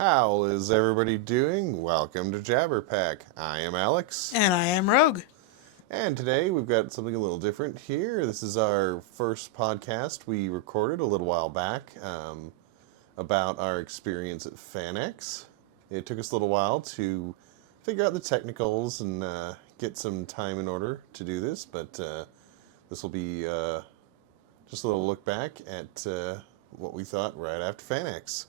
How is everybody doing? Welcome to Jabberpack. I am Alex. And I am Rogue. And today we've got something a little different here. This is our first podcast we recorded a little while back about our experience at FanX. It took us a little while to figure out the technicals and get some time in order to do this, but this will be just a little look back at what we thought right after FanX.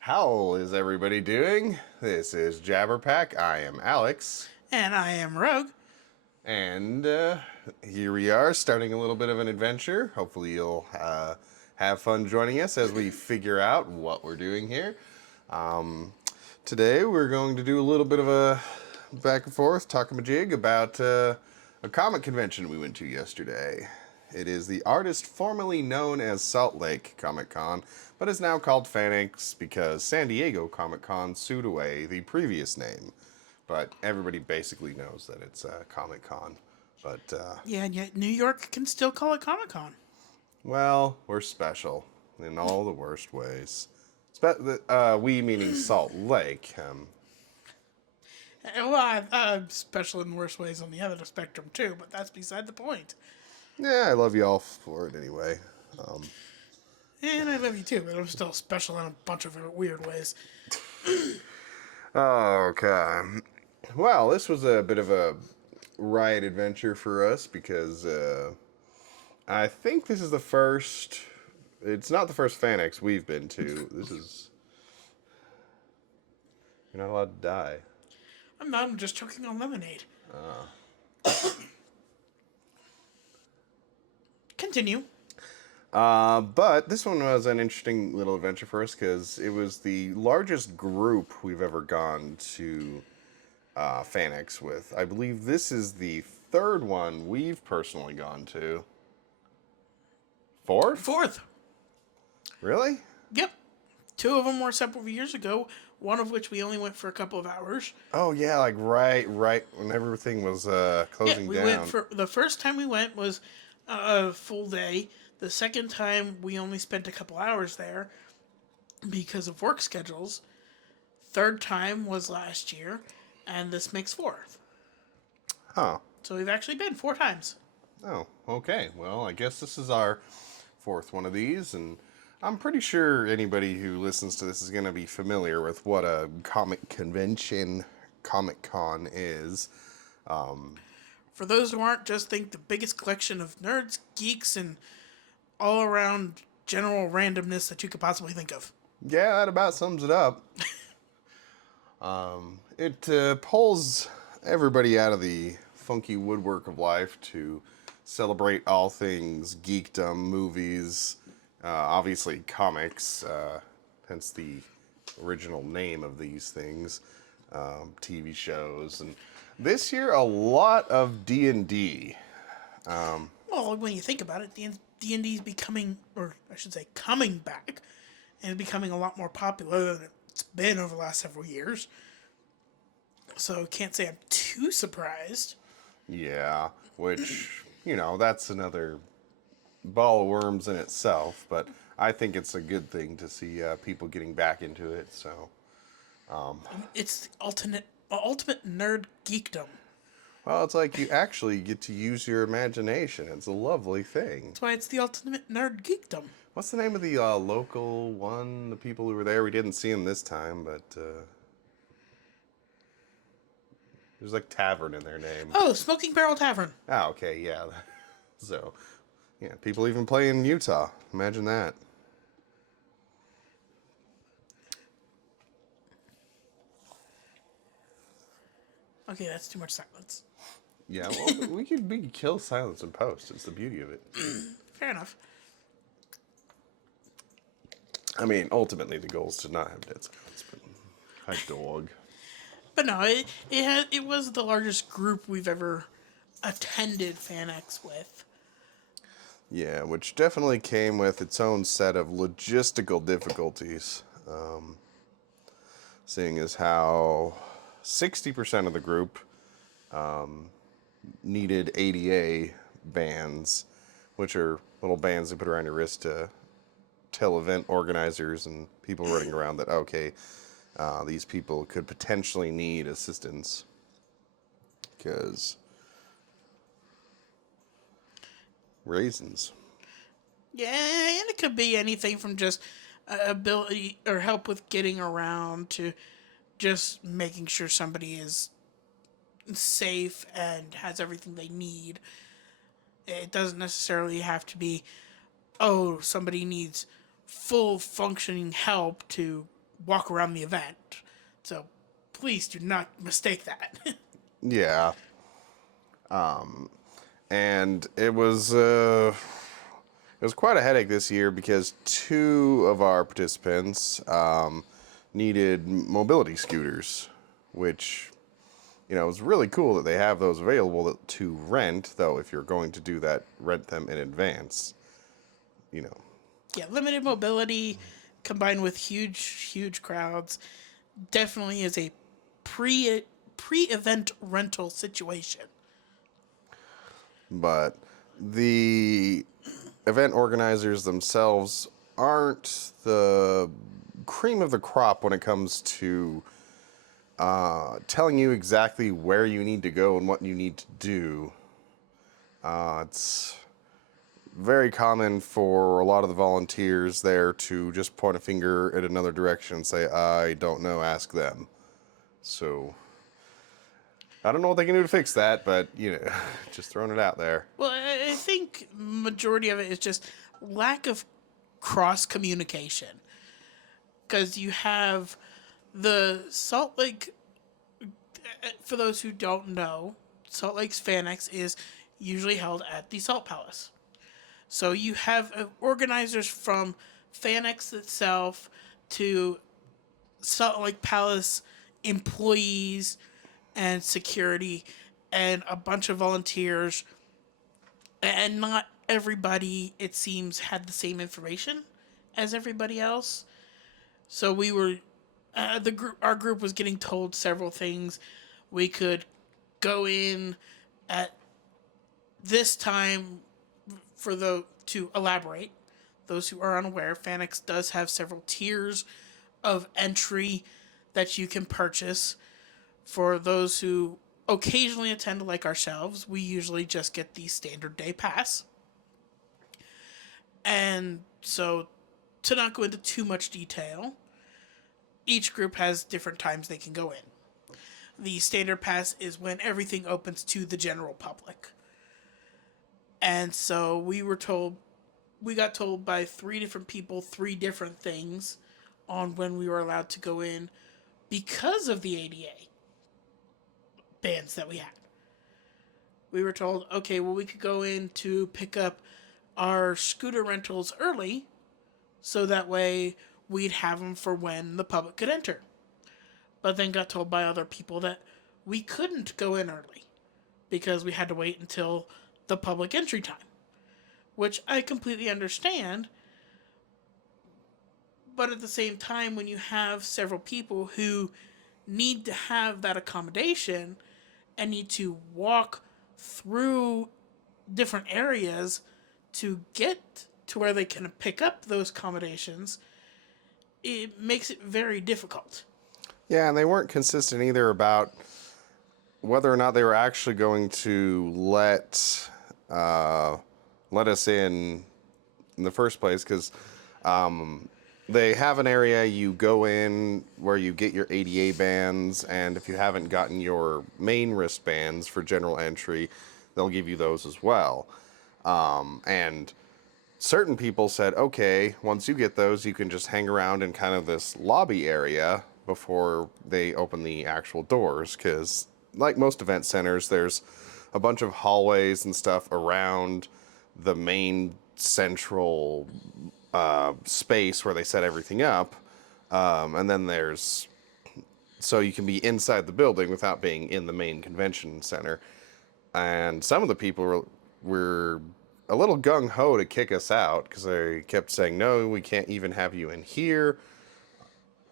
How is everybody doing? This is Jabberpack. I am Alex. And I am Rogue. And here we are, starting a little bit of an adventure. Hopefully you'll have fun joining us as we figure out what we're doing here. Today we're going to do a little bit of a back and forth, talk-a-majig about a comic convention we went to yesterday. It is the artist formerly known as Salt Lake Comic Con, but is now called FanX because San Diego Comic Con sued away the previous name. But everybody basically knows that it's Comic Con. But Yeah, and yet New York can still call it Comic Con. well, we're special in all the worst ways. We meaning Salt Lake. Well, I'm special in worse ways on the other spectrum too, but that's beside the point. Yeah, I love y'all for it anyway. And I love you too, but I'm still special in a bunch of weird ways. Okay. Well, this was a bit of a riot adventure for us because I think this is the first. It's not the first FanX we've been to. This is. You're not allowed to die. I'm not, I'm just choking on lemonade. Continue. But this one was an interesting little adventure for us because it was the largest group we've ever gone to FanX with. I believe this is the third one we've personally gone to. Fourth? Really? Yep. Two of them were several years ago, one of which we only went for a couple of hours. Oh yeah, like right when everything was closing we down. went for the first time we went was a full day. The second time we only spent a couple hours there because of work schedules. Third time was last year, and this makes fourth. Huh. So we've actually been 4 times. Oh, okay. Well, I guess this is our fourth one of these, and I'm pretty sure anybody who listens to this is going to be familiar with what a comic convention, Comic Con is. For those who aren't, just think the biggest collection of nerds, geeks, and all around general randomness that you could possibly think of. Yeah, that about sums it up. It pulls everybody out of the funky woodwork of life to celebrate all things geekdom, movies, obviously comics, hence the original name of these things, TV shows, and this year a lot of D&D. Well, when you think about it, D&D is becoming, or I should say, coming back, and becoming a lot more popular than it's been over the last several years. So can't say I'm too surprised. Yeah, which, that's another ball of worms in itself, but I think it's a good thing to see people getting back into it, so. It's the ultimate nerd geekdom. Well, it's like you actually get to use your imagination. It's a lovely thing. That's why it's the ultimate nerd geekdom. What's the name of the local one? The people who were there, we didn't see them this time, but there's like tavern in their name. Oh, Smoking Barrel Tavern. Oh, okay, yeah. So, yeah, people even play in Utah. Imagine that. Okay, that's too much silence. Yeah, well, we could kill silence in post. It's the beauty of it. Fair enough. I mean, ultimately, the goal is to not have dead silence, but hi, dog. But no, it was the largest group we've ever attended FanX with. Yeah, which definitely came with its own set of logistical difficulties. Seeing as how 60% of the group needed ADA bands, which are little bands they put around your wrist to tell event organizers and people running around that, okay, these people could potentially need assistance. Because raisins. Yeah, and it could be anything from just ability or help with getting around to just making sure somebody is safe and has everything they need. It doesn't necessarily have to be, oh, somebody needs full functioning help to walk around the event. So please do not mistake that. Yeah. And it was quite a headache this year because two of our participants needed mobility scooters, which, you know, it's really cool that they have those available to rent, though if you're going to do that, rent them in advance, you know. Yeah, limited mobility combined with huge crowds definitely is a pre-event rental situation. But the event organizers themselves aren't the cream of the crop when it comes to telling you exactly where you need to go and what you need to do. It's very common for a lot of the volunteers there to just point a finger at another direction and say, I don't know, ask them. So, I don't know what they can do to fix that, but, you know, just throwing it out there. Well, I think majority of it is just lack of cross communication. Because you have the Salt Lake, for those who don't know, Salt Lake's FanX is usually held at the Salt Palace. So you have organizers from FanX itself to Salt Lake Palace employees and security and a bunch of volunteers, and not everybody, it seems, had the same information as everybody else. So we were our group was getting told several things. We could go in at this time to elaborate. Those who are unaware, FanX does have several tiers of entry that you can purchase. For those who occasionally attend, like ourselves, we usually just get the standard day pass. And so, to not go into too much detail, each group has different times they can go in. The standard pass is when everything opens to the general public. And so we got told by three different people, three different things on when we were allowed to go in because of the ADA bans that we had. We were told, okay, well, we could go in to pick up our scooter rentals early so that way we'd have them for when the public could enter. But then got told by other people that we couldn't go in early because we had to wait until the public entry time, which I completely understand. But at the same time, when you have several people who need to have that accommodation and need to walk through different areas to get to where they can pick up those accommodations, it makes it very difficult. Yeah, and they weren't consistent either about whether or not they were actually going to let us in the first place, because they have an area you go in where you get your ADA bands, and if you haven't gotten your main wristbands for general entry, they'll give you those as well. And certain people said, okay, once you get those, you can just hang around in kind of this lobby area before they open the actual doors, because like most event centers, there's a bunch of hallways and stuff around the main central space where they set everything up, and then so you can be inside the building without being in the main convention center. And some of the people were a little gung-ho to kick us out because they kept saying, no, we can't even have you in here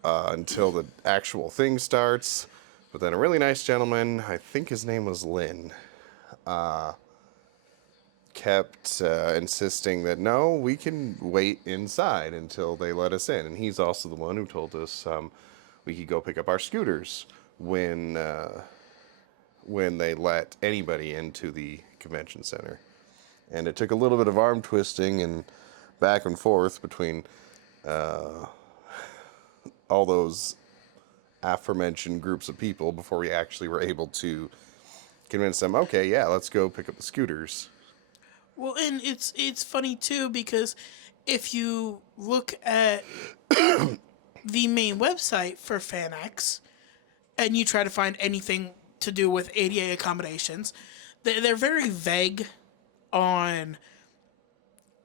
until the actual thing starts. But then a really nice gentleman, I think his name was Lynn, kept insisting that no, we can wait inside until they let us in. And he's also the one who told us we could go pick up our scooters when they let anybody into the convention center. And it took a little bit of arm twisting and back and forth between all those aforementioned groups of people before we actually were able to convince them, okay, yeah, let's go pick up the scooters. Well, and it's funny too because if you look at the main website for FanX and you try to find anything to do with ADA accommodations, they're very vague on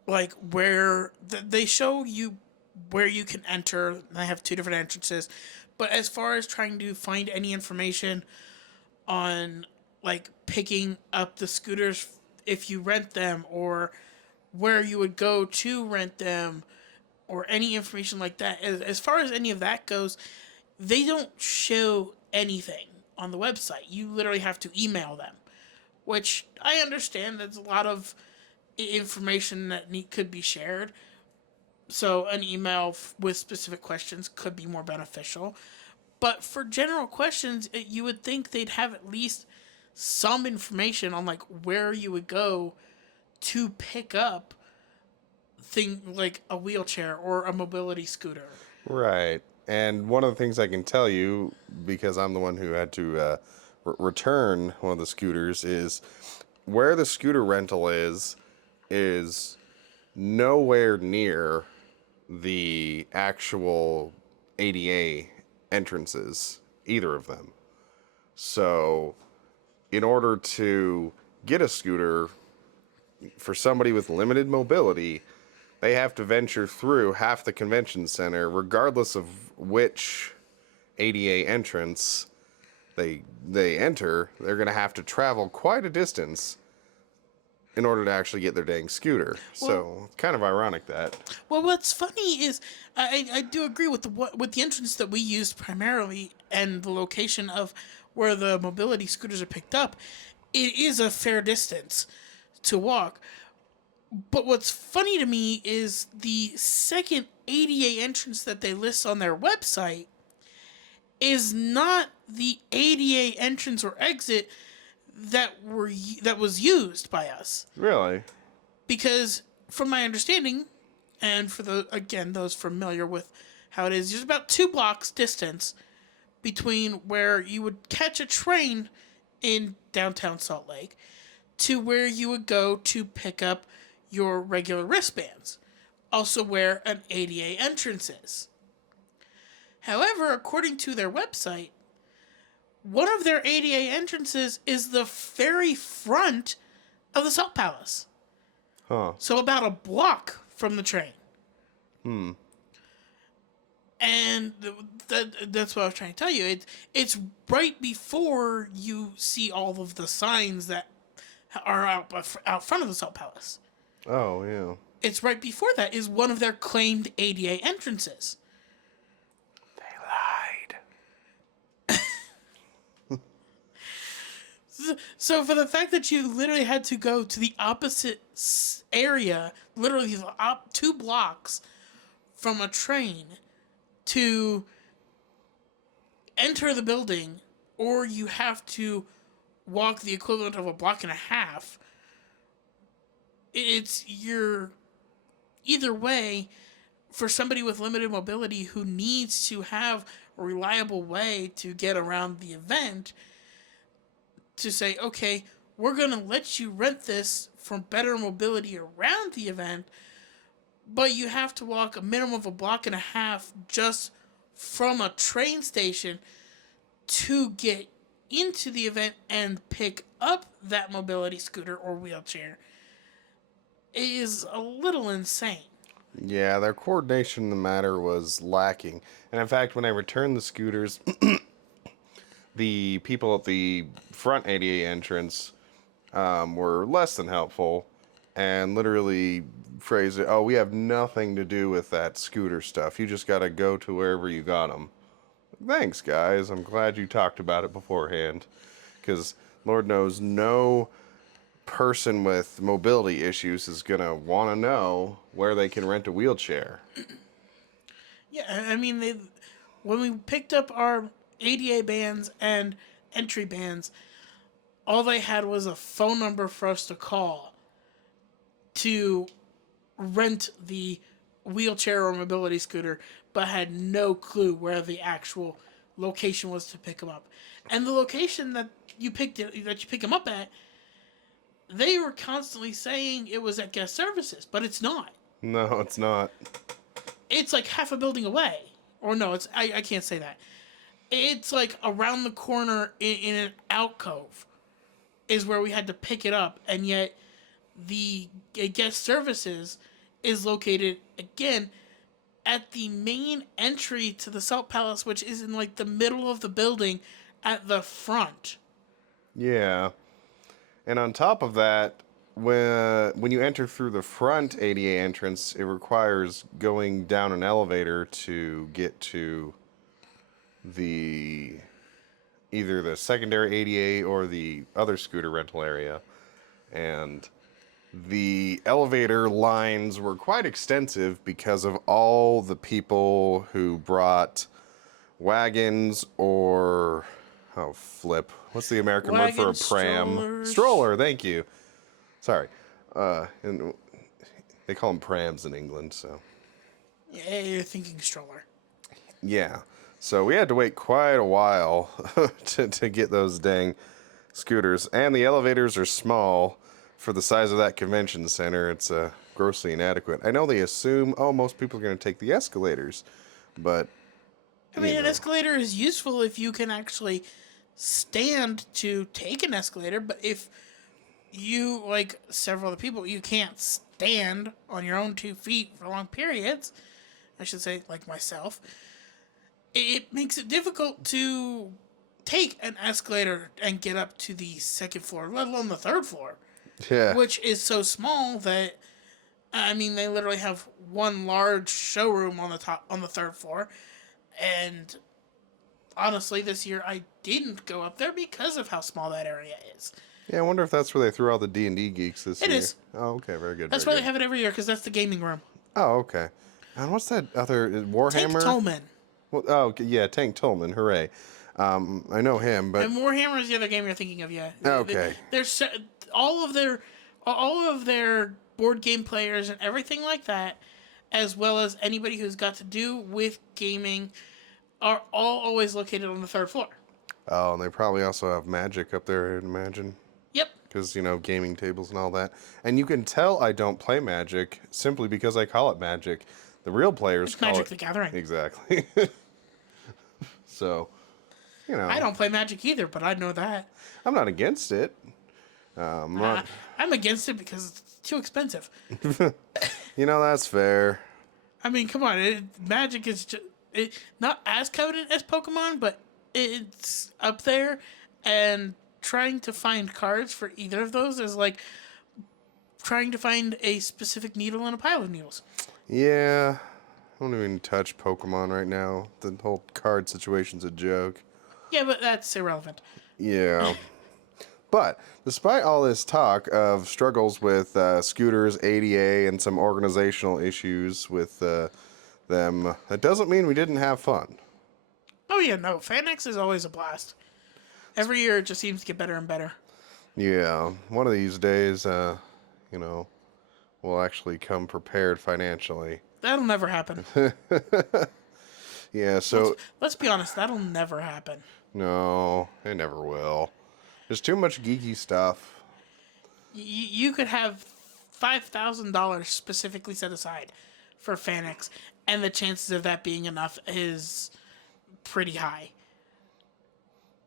like where they show you where you can enter. They have two different entrances, but as far as trying to find any information on like picking up the scooters if you rent them or where you would go to rent them or any information like that, as far as any of that goes, they don't show anything on the website. You literally have to email them, which I understand there's a lot of information that could be shared. So an email with specific questions could be more beneficial. But for general questions, you would think they'd have at least some information on like where you would go to pick up thing like a wheelchair or a mobility scooter. Right. And one of the things I can tell you, because I'm the one who had to return one of the scooters, is where the scooter rental is nowhere near the actual ADA entrances, either of them. So, in order to get a scooter for somebody with limited mobility, they have to venture through half the convention center, regardless of which ADA entrance they enter. They're going to have to travel quite a distance in order to actually get their dang scooter. Well, so kind of ironic that. Well, what's funny is I do agree with the entrance that we used primarily and the location of where the mobility scooters are picked up. It is a fair distance to walk. But what's funny to me is the second ADA entrance that they list on their website is not the ADA entrance or exit that was used by us. Really? Because from my understanding, and for those familiar with how it is, there's about 2 blocks distance between where you would catch a train in downtown Salt Lake to where you would go to pick up your regular wristbands, also where an ADA entrance is. However, according to their website, one of their ADA entrances is the very front of the Salt Palace. Huh. So about a block from the train. And that's what I was trying to tell you. It's right before you see all of the signs that are out front of the Salt Palace. Oh, yeah. It's right before that is one of their claimed ADA entrances. They lied. So for the fact that you literally had to go to the opposite area, literally 2 blocks from a train to enter the building, or you have to walk the equivalent of a block and a half, either way, for somebody with limited mobility who needs to have a reliable way to get around the event, to say, okay, we're going to let you rent this for better mobility around the event, but you have to walk a minimum of a block and a half just from a train station to get into the event and pick up that mobility scooter or wheelchair is a little insane. Yeah, their coordination in the matter was lacking. And in fact, when I returned the scooters, the people at the front ADA entrance were less than helpful and literally phrased it, oh, we have nothing to do with that scooter stuff. You just got to go to wherever you got them. Thanks, guys. I'm glad you talked about it beforehand. Because Lord knows no person with mobility issues is going to want to know where they can rent a wheelchair. Yeah, I mean, when we picked up our ADA bands and entry bands, all they had was a phone number for us to call to rent the wheelchair or mobility scooter, but had no clue where the actual location was to pick them up. And the location that you pick them up at, they were constantly saying it was at guest services, but it's not. No, it's not. It's like half a building away. Or no, I can't say that. It's like around the corner in an alcove is where we had to pick it up, and yet the guest services is located again at the main entry to the Salt Palace, which is in like the middle of the building at the front. Yeah. And on top of that, when you enter through the front ADA entrance, it requires going down an elevator to get to the either the secondary ADA or the other scooter rental area. And the elevator lines were quite extensive because of all the people who brought wagons or what's the American word for a pram? Stroller, thank you. Sorry. And they call them prams in England, so. Yeah, you're thinking stroller. Yeah. So we had to wait quite a while to get those dang scooters. And the elevators are small for the size of that convention center. It's grossly inadequate. I know they assume, most people are going to take the escalators, but... I mean, an escalator is useful if you can actually stand to take an escalator, but if you, like several other people, you can't stand on your own 2 feet for long periods, I should say, like myself, it makes it difficult to take an escalator and get up to the second floor, let alone the third floor. Yeah. Which is so small that, I mean, they literally have one large showroom on the third floor, and honestly, this year I didn't go up there because of how small that area is. Yeah, I wonder if that's where they threw all the D&D geeks this year. It is. Oh, okay, very good. That's why they have it every year, because that's the gaming room. Oh, okay. And what's that other Warhammer? Tank Tolman. Well, yeah, Tank Tolman. Hooray! I know him, but And Warhammer is the other game you're thinking of. Yeah. Okay. There's all of their board game players and everything like that, as well as anybody who's got to do with gaming, are all always located on the third floor. Oh, and they probably also have Magic up there, I'd imagine. Yep. Because, gaming tables and all that. And you can tell I don't play Magic simply because I call it Magic. The real players call Magic it... the Gathering. Exactly. So, I don't play Magic either, but I know that. I'm not against it. I'm against it because it's too expensive. That's fair. I mean, come on. Magic is just... not as coveted as Pokemon, but it's up there, and trying to find cards for either of those is like trying to find a specific needle in a pile of needles. Yeah, I don't even touch Pokemon right now. The whole card situation's a joke. Yeah, but that's irrelevant. Yeah. But despite all this talk of struggles with scooters, ADA, and some organizational issues with them, that doesn't mean we didn't have fun. Oh yeah, no. FanX is always a blast. Every year it just seems to get better and better. Yeah, one of these days, we'll actually come prepared financially. That'll never happen. Yeah, so... Let's be honest, that'll never happen. No, it never will. There's too much geeky stuff. You could have $5,000 specifically set aside for FanX, and the chances of that being enough is pretty high.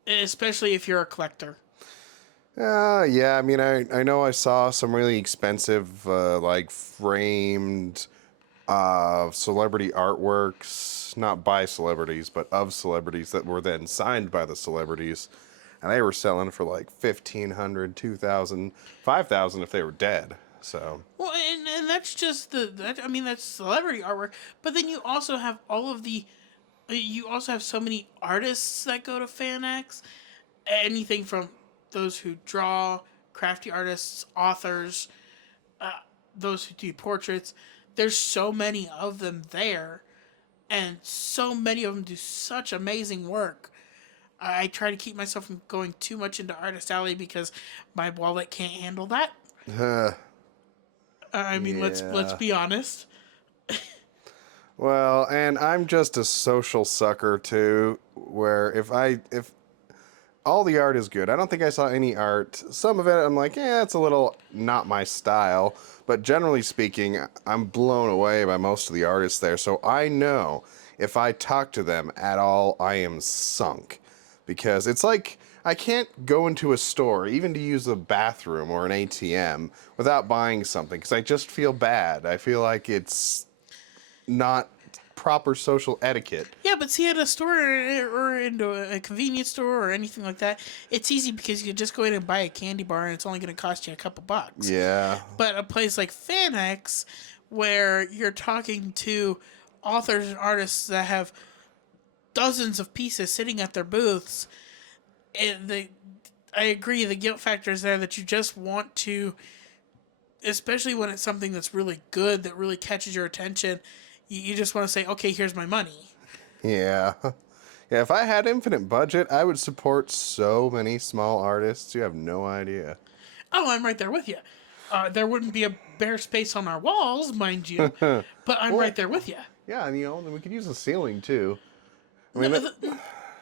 Especially if you're a collector. Yeah, I mean, I know I saw some really expensive, framed celebrity artworks, not by celebrities, but of celebrities that were then signed by the celebrities. And they were selling for like $1,500, $2,000, $5,000 if they were dead. So. Well, and that's just that's celebrity artwork. But then you also have you also have so many artists that go to FanX. Anything from those who draw, crafty artists, authors, those who do portraits. There's so many of them there, and so many of them do such amazing work. I try to keep myself from going too much into Artist Alley because my wallet can't handle that. I mean, let's Yeah. be honest. Well, and I'm just a social sucker too, where if all the art is good. I don't think I saw any art. Some of it I'm like, yeah, it's a little not my style. But generally speaking, I'm blown away by most of the artists there. So I know if I talk to them at all, I am sunk. Because it's like I can't go into a store, even to use a bathroom or an ATM, without buying something. Because I just feel bad. I feel like it's not proper social etiquette. Yeah, but see, at a store or into a convenience store or anything like that, it's easy because you just go in and buy a candy bar and it's only going to cost you a couple bucks. Yeah. But a place like FanX, where you're talking to authors and artists that have dozens of pieces sitting at their booths, I agree, the guilt factor is there that you just want to, especially when it's something that's really good, that really catches your attention, you just want to say, okay, here's my money. Yeah. Yeah, if I had infinite budget, I would support so many small artists. You have no idea. Oh, I'm right there with you. There wouldn't be a bare space on our walls, mind you, but I'm Well, right there with you. yeah, and then we could use the ceiling too. I No, mean,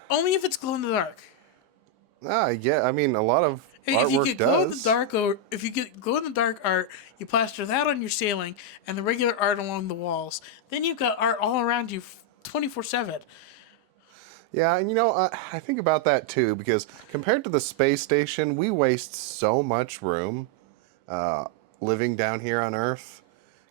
only if it's glow in the dark. yeah, I mean, a lot of If you artwork get glow in the does. dark, or if you get glow in the dark art, you plaster that on your ceiling and the regular art along the walls. Then you've got art all around you, 24/7. Yeah, and I think about that too, because compared to the space station, we waste so much room living down here on Earth.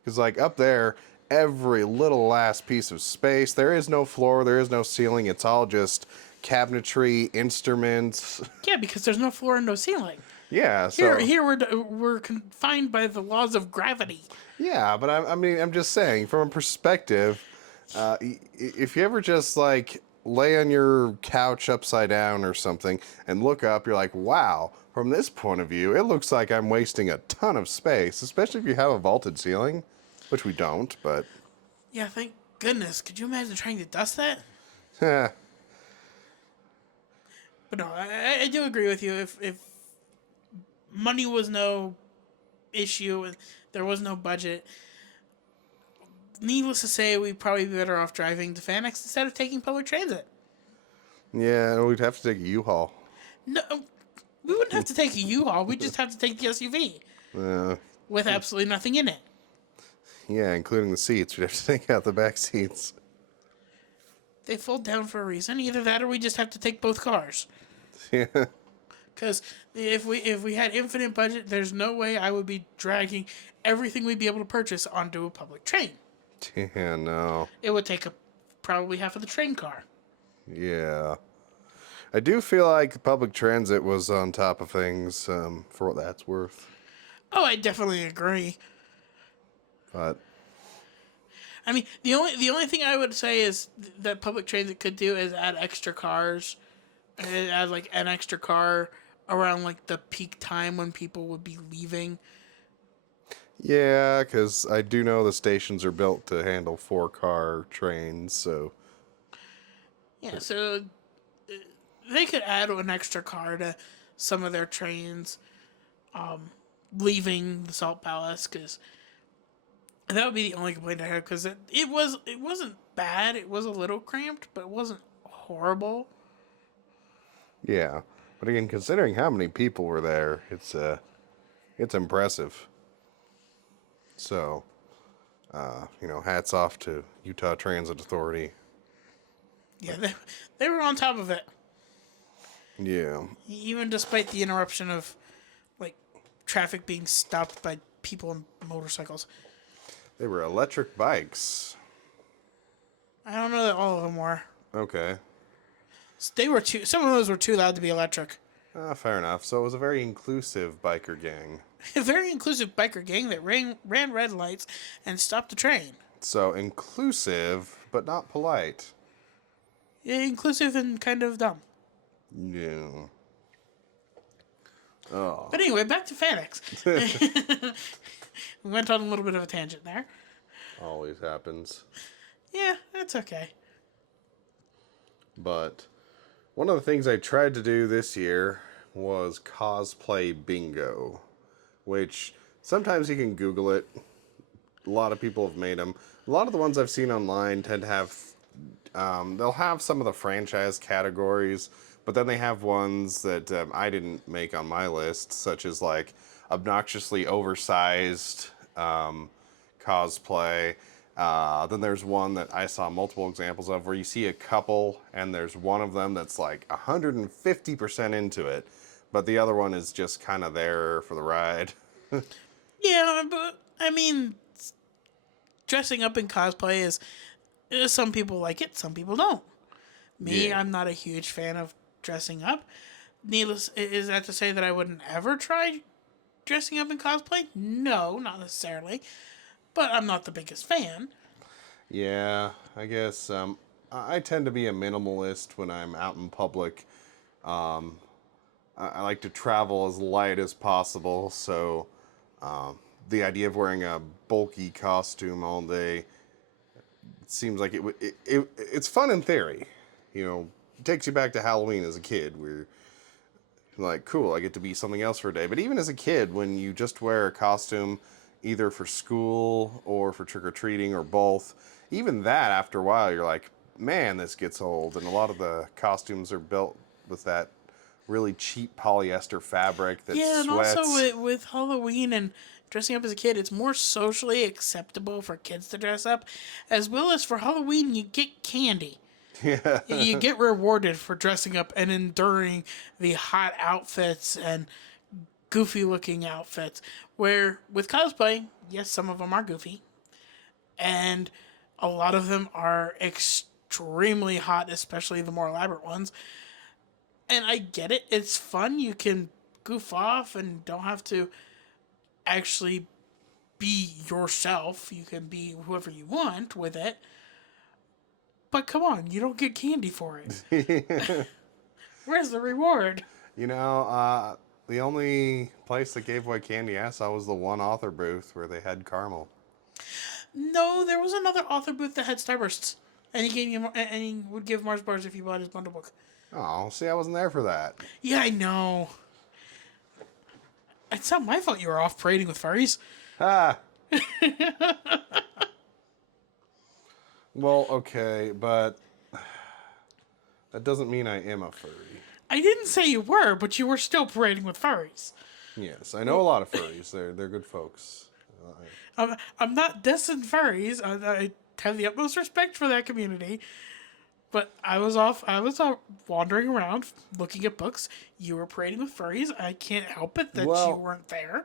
Because, like, up there, every little last piece of space, there is no floor, there is no ceiling, it's all just cabinetry, instruments. Yeah, because there's no floor and no ceiling. Yeah, so. Here we're confined by the laws of gravity. Yeah, but I mean, I'm just saying, from a perspective, if you ever just, like, lay on your couch upside down or something and look up, you're like, wow, from this point of view, it looks like I'm wasting a ton of space, especially if you have a vaulted ceiling, which we don't, but. Yeah, thank goodness. Could you imagine trying to dust that? Eh, But no, I do agree with you. If money was no issue and there was no budget, needless to say, we'd probably be better off driving to FanX instead of taking public transit. yeah, we'd have to take a U-Haul. No, we wouldn't have to take a U-Haul. We'd just have to take the SUV Uh, with absolutely nothing in it. yeah, including the seats. We'd have to take out the back seats. They fold down for a reason. Either that or we just have to take both cars. Yeah. Because if we had infinite budget, there's no way I would be dragging everything we'd be able to purchase onto a public train. Yeah, no. It would take probably half of the train car. Yeah. I do feel like public transit was on top of things, for what that's worth. Oh, I definitely agree. But I mean, the only thing I would say is that public transit could do is add extra cars, and add like an extra car around like the peak time when people would be leaving. yeah, because I do know the stations are built to handle 4-car trains, so Yeah, so they could add an extra car to some of their trains, leaving the Salt Palace, because that would be the only complaint I had. Because it wasn't bad. It was a little cramped, but it wasn't horrible. yeah. But again, considering how many people were there, it's impressive. So, hats off to Utah Transit Authority. Yeah, they were on top of it, Yeah. even despite the interruption of like traffic being stopped by people on motorcycles. They were electric bikes. I don't know that all of them were. Okay. They were too. Some of those were too loud to be electric. Fair enough. So it was a very inclusive biker gang. A very inclusive biker gang that ran red lights and stopped the train. So inclusive, but not polite. Yeah, inclusive and kind of dumb. Yeah. Oh. But anyway, back to FanX. We went on a little bit of a tangent there. Always happens. Yeah, that's okay. But one of the things I tried to do this year was cosplay bingo, which sometimes you can Google it. A lot of people have made them. A lot of the ones I've seen online tend to have, they'll have some of the franchise categories, but then they have ones that I didn't make on my list, such as like obnoxiously oversized cosplay. Then there's one that I saw multiple examples of where you see a couple and there's one of them that's like 150% into it, but the other one is just kind of there for the ride. Yeah, but I mean, dressing up in cosplay is some people like it, some people don't. Me, Yeah. I'm not a huge fan of dressing up. Needless, is that to say that I wouldn't ever try dressing up in cosplay? No, not necessarily. But I'm not the biggest fan. Yeah, I guess I tend to be a minimalist when I'm out in public. I like to travel as light as possible, so the idea of wearing a bulky costume all day seems like it's fun in theory. You know, it takes you back to Halloween as a kid, where you're like, cool, I get to be something else for a day. But even as a kid, when you just wear a costume, either for school or for trick or treating or both, even that after a while, you're like, man, this gets old. And a lot of the costumes are built with that really cheap polyester fabric that Yeah, and sweats. also with Halloween and dressing up as a kid, it's more socially acceptable for kids to dress up, as well as for Halloween, you get candy. Yeah. You get rewarded for dressing up and enduring the hot outfits and goofy looking outfits. Where with cosplay, yes, some of them are goofy, and a lot of them are extremely hot, especially the more elaborate ones. And I get it, it's fun. You can goof off and don't have to actually be yourself. You can be whoever you want with it. But come on, you don't get candy for it. Where's the reward? You know, the only place that gave away candy I saw was the one author booth where they had caramel. No, there was another author booth that had Starbursts, and he gave you and he would give Mars bars if you bought his bundle book. Oh, see, I wasn't there for that. Yeah, I know. It's not my fault you were off parading with furries. Ah. Well, okay, but that doesn't mean I am a furry. I didn't say you were, but you were still parading with furries. Yes, I know a lot of furries. They're good folks. I'm not dissing furries. I have the utmost respect for that community. But I was off wandering around, looking at books. You were parading with furries. I can't help it that you weren't there.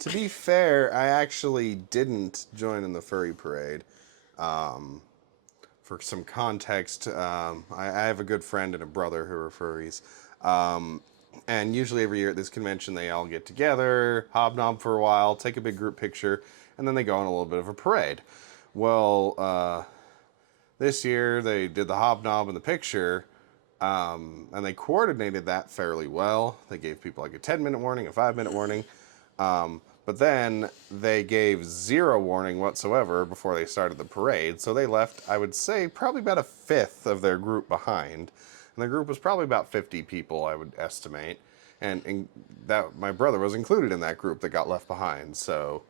To be fair, I actually didn't join in the furry parade. For some context, I have a good friend and a brother who are furries. And usually every year at this convention, they all get together, hobnob for a while, take a big group picture, and then they go on a little bit of a parade. Well, this year they did the hobnob and the picture, and they coordinated that fairly well. They gave people like a 10-minute warning, a 5-minute warning. But then they gave 0 warning whatsoever before they started the parade. So they left, I would say, probably about a fifth of their group behind. And the group was probably about 50 people, I would estimate. And that my brother was included in that group that got left behind. So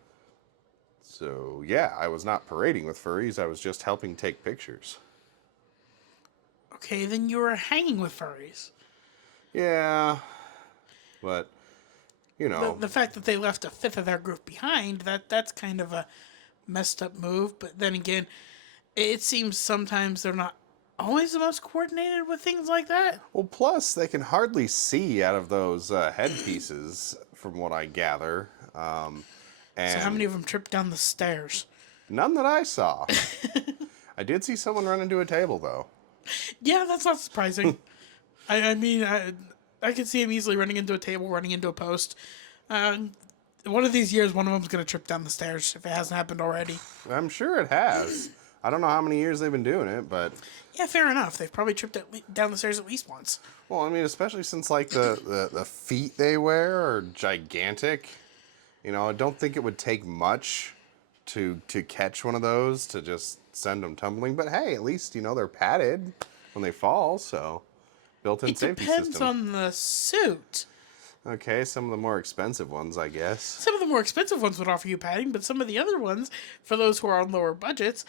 yeah, I was not parading with furries. I was just helping take pictures. Okay, then you were hanging with furries. Yeah, but you know, The fact that they left a fifth of their group behind, that's kind of a messed up move. But then again, it seems sometimes they're not always the most coordinated with things like that. well, plus they can hardly see out of those headpieces, from what I gather. And So how many of them tripped down the stairs? none that I saw. I did see someone run into a table, though. Yeah, that's not surprising. I mean, I could see him easily running into a table, running into a post. One of these years, one of them's going to trip down the stairs if it hasn't happened already. I'm sure it has. I don't know how many years they've been doing it, but Yeah, fair enough. They've probably tripped down the stairs at least once. well, I mean, especially since like the feet they wear are gigantic. You know, I don't think it would take much to catch one of those to just send them tumbling. But hey, at least you know they're padded when they fall, so built-in It safety depends system. on the suit. Okay, some of the more expensive ones, I guess. Some of the more expensive ones would offer you padding, but some of the other ones, for those who are on lower budgets,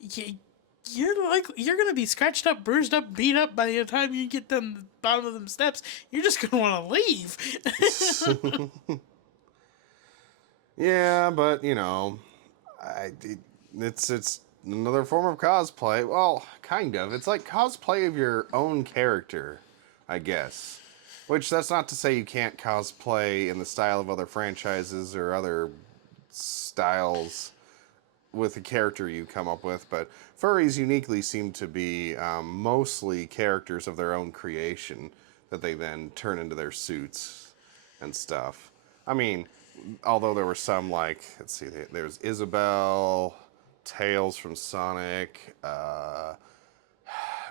you're gonna be scratched up, bruised up, beat up by the time you get down the bottom of them steps. You're just gonna want to leave. Yeah, but you know, it's another form of cosplay. Well, kind of. It's like cosplay of your own character, I guess. Which that's not to say you can't cosplay in the style of other franchises or other styles with a character you come up with, but furries uniquely seem to be mostly characters of their own creation that they then turn into their suits and stuff. I mean, although there were some like, let's see, there's Isabelle, Tails from Sonic,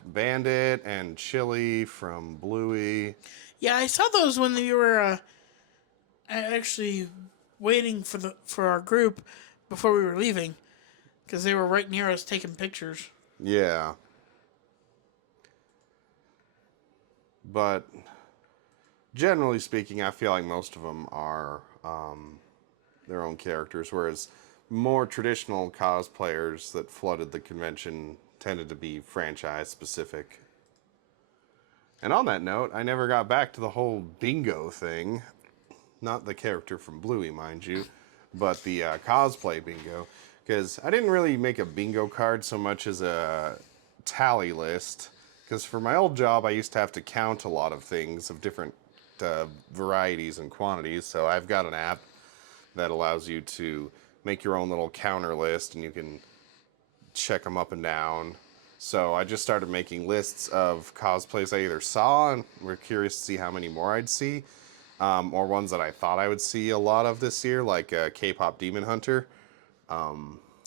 Bandit, and Chili from Bluey. Yeah, I saw those when we were actually waiting for our group before we were leaving, because they were right near us taking pictures. Yeah. But generally speaking, I feel like most of them are their own characters, whereas more traditional cosplayers that flooded the convention tended to be franchise specific. And on that note, I never got back to the whole bingo thing. Not the character from Bluey, mind you, but the cosplay bingo. Because I didn't really make a bingo card so much as a tally list. Because for my old job, I used to have to count a lot of things of different varieties and quantities. So I've got an app that allows you to make your own little counter list, and you can check them up and down. So I just started making lists of cosplays I either saw and were curious to see how many more I'd see, or ones that I thought I would see a lot of this year, like K-pop Demon Hunter.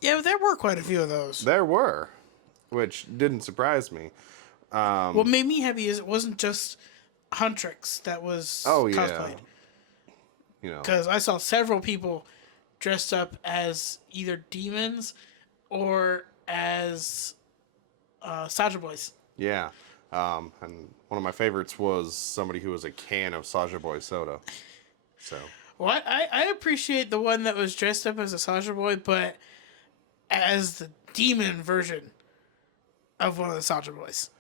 Yeah, there were quite a few of those. There were, which didn't surprise me. What made me happy is it wasn't just Huntrix that was cosplayed. You know, Because I saw several people dressed up as either demons or as Saja Boys. yeah. And one of my favorites was somebody who was a can of Saja Boy soda. So, Well, I appreciate the one that was dressed up as a Saja Boy, but as the demon version of one of the Saja Boys.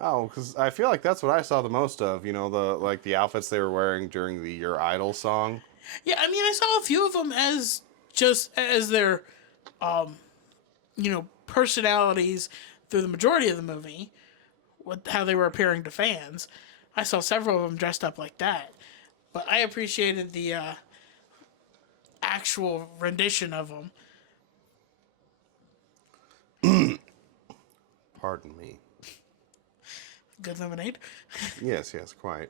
oh, because I feel like that's what I saw the most of. You know, the outfits they were wearing during the Your Idol song. Yeah, I mean, I saw a few of them as just as their, personalities through the majority of the movie, with how they were appearing to fans. I saw several of them dressed up like that, but I appreciated the actual rendition of them. Pardon me. Good lemonade. Yes, quite.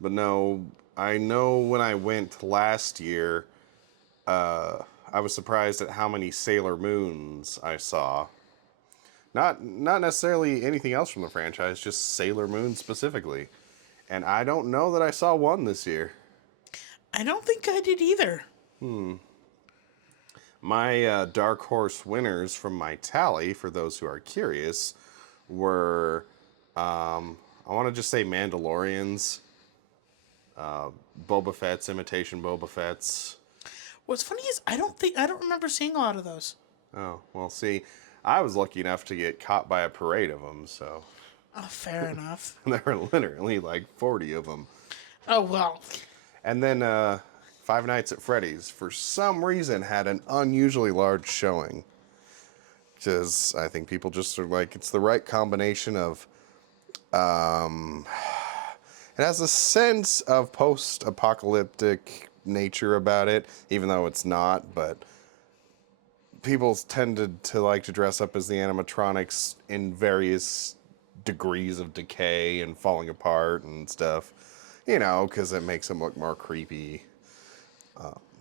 But no, I know when I went last year, I was surprised at how many Sailor Moons I saw. Not necessarily anything else from the franchise, just Sailor Moon specifically. And I don't know that I saw one this year. I don't think I did either. My Dark Horse winners from my tally, for those who are curious, were, I want to just say Mandalorians, Boba Fett's, Imitation Boba Fett's. What's funny is I don't remember seeing a lot of those. Oh, well, see, I was lucky enough to get caught by a parade of them, so. Oh, fair enough. There were literally like 40 of them. Oh, well. And then Five Nights at Freddy's, for some reason, had an unusually large showing. Because I think people just are like, it's the right combination of. It has a sense of post-apocalyptic nature about it, even though it's not, but people tended to like to dress up as the animatronics in various degrees of decay and falling apart and stuff, you know, because it makes them look more creepy.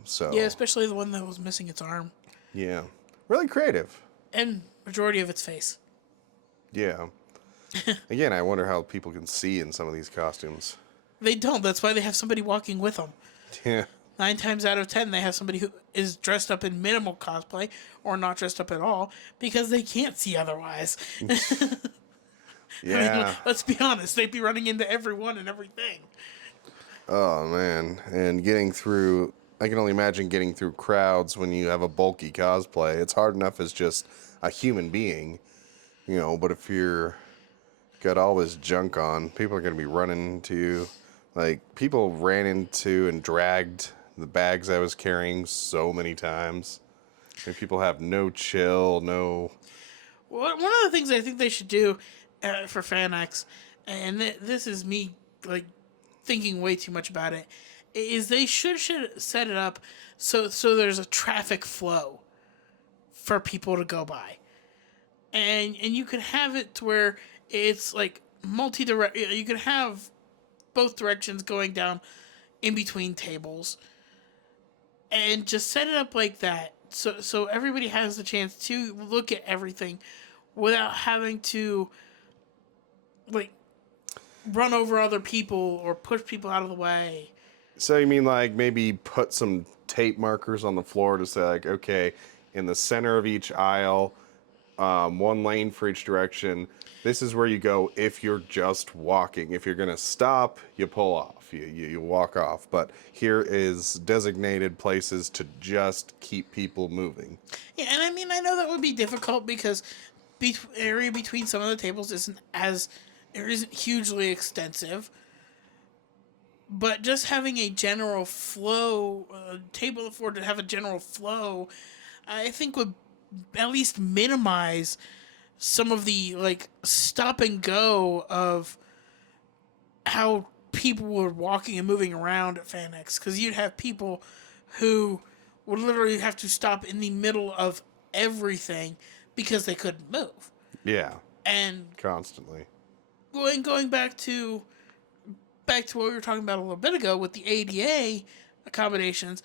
So Yeah, especially the one that was missing its arm. yeah, really creative. And majority of its face. Yeah. Again, I wonder how people can see in some of these costumes. They don't. That's why they have somebody walking with them. Yeah. 9 times out of 10, they have somebody who is dressed up in minimal cosplay or not dressed up at all because they can't see otherwise. I mean, Yeah. let's be honest. They'd be running into everyone and everything. Oh, man. And getting through... I can only imagine getting through crowds when you have a bulky cosplay. It's hard enough as just a human being, but if you're got all this junk on, people are going to be running into you. Like, people ran into and dragged the bags I was carrying so many times. And people have no chill, no... One of the things I think they should do for FanX, and this is me like thinking way too much about it, is they should set it up so there's a traffic flow for people to go by, and you could have it to where it's like multi-direct. You could have both directions going down in between tables, and just set it up like that so everybody has the chance to look at everything without having to like run over other people or push people out of the way. So you mean like maybe put some tape markers on the floor to say like, okay, in the center of each aisle, one lane for each direction. This is where you go if you're just walking. If you're going to stop, you pull off. You walk off. But here is designated places to just keep people moving. Yeah, and I mean, I know that would be difficult because area between some of the tables isn't hugely extensive. But just having a general flow, table of four to have a general flow, I think would at least minimize some of the like stop and go of how people were walking and moving around at FanX, because you'd have people who would literally have to stop in the middle of everything because they couldn't move. Yeah. And Constantly. going back to what we were talking about a little bit ago with the ADA accommodations,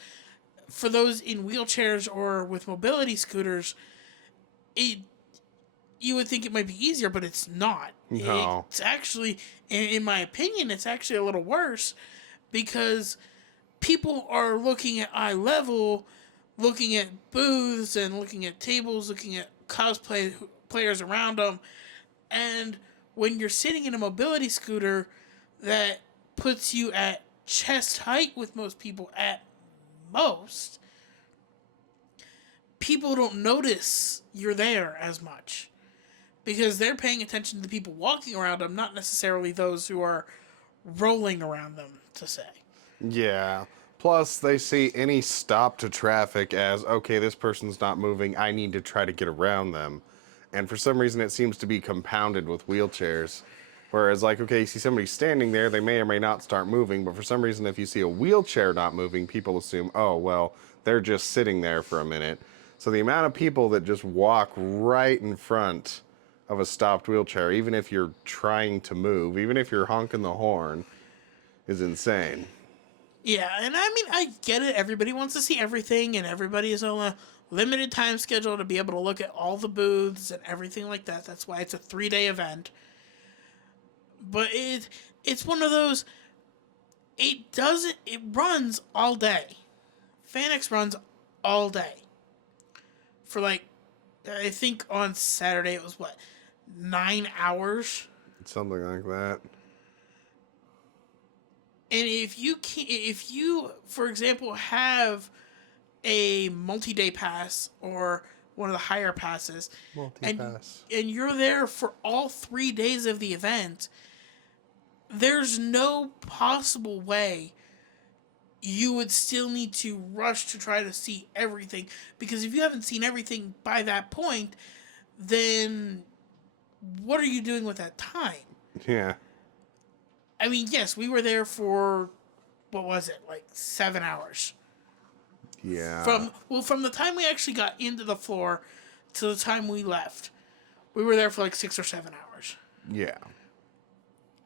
for those in wheelchairs or with mobility scooters, you would think it might be easier, but it's not. No. It's actually, in my opinion, it's actually a little worse because people are looking at eye level, looking at booths and looking at tables, looking at cosplay players around them, and when you're sitting in a mobility scooter that puts you at chest height with most people at most, people don't notice you're there as much because they're paying attention to the people walking around them, not necessarily those who are rolling around them, to say. Yeah. Plus, they see any stop to traffic as, okay, this person's not moving, I need to try to get around them. And for some reason, it seems to be compounded with wheelchairs. Whereas, like, okay, you see somebody standing there, they may or may not start moving, but for some reason, if you see a wheelchair not moving, people assume, oh, well, they're just sitting there for a minute. So the amount of people that just walk right in front of a stopped wheelchair, even if you're trying to move, even if you're honking the horn, is insane. Yeah, and I mean, I get it. Everybody wants to see everything, and everybody is on a limited time schedule to be able to look at all the booths and everything like that. That's why it's a 3-day event. But it's one of those, it runs all day. FanX runs all day. For like, I think on Saturday it was 9 hours? Something like that. And if you, for example, have a multi-day pass or one of the higher passes, Multi-pass. and you're there for all 3 days of the event, there's no possible way you would still need to rush to try to see everything. Because if you haven't seen everything by that point, then what are you doing with that time? Yeah. I mean, yes, we were there for, 7 hours. Yeah. From the time we actually got into the floor to the time we left, we were there for 6 or 7 hours. Yeah.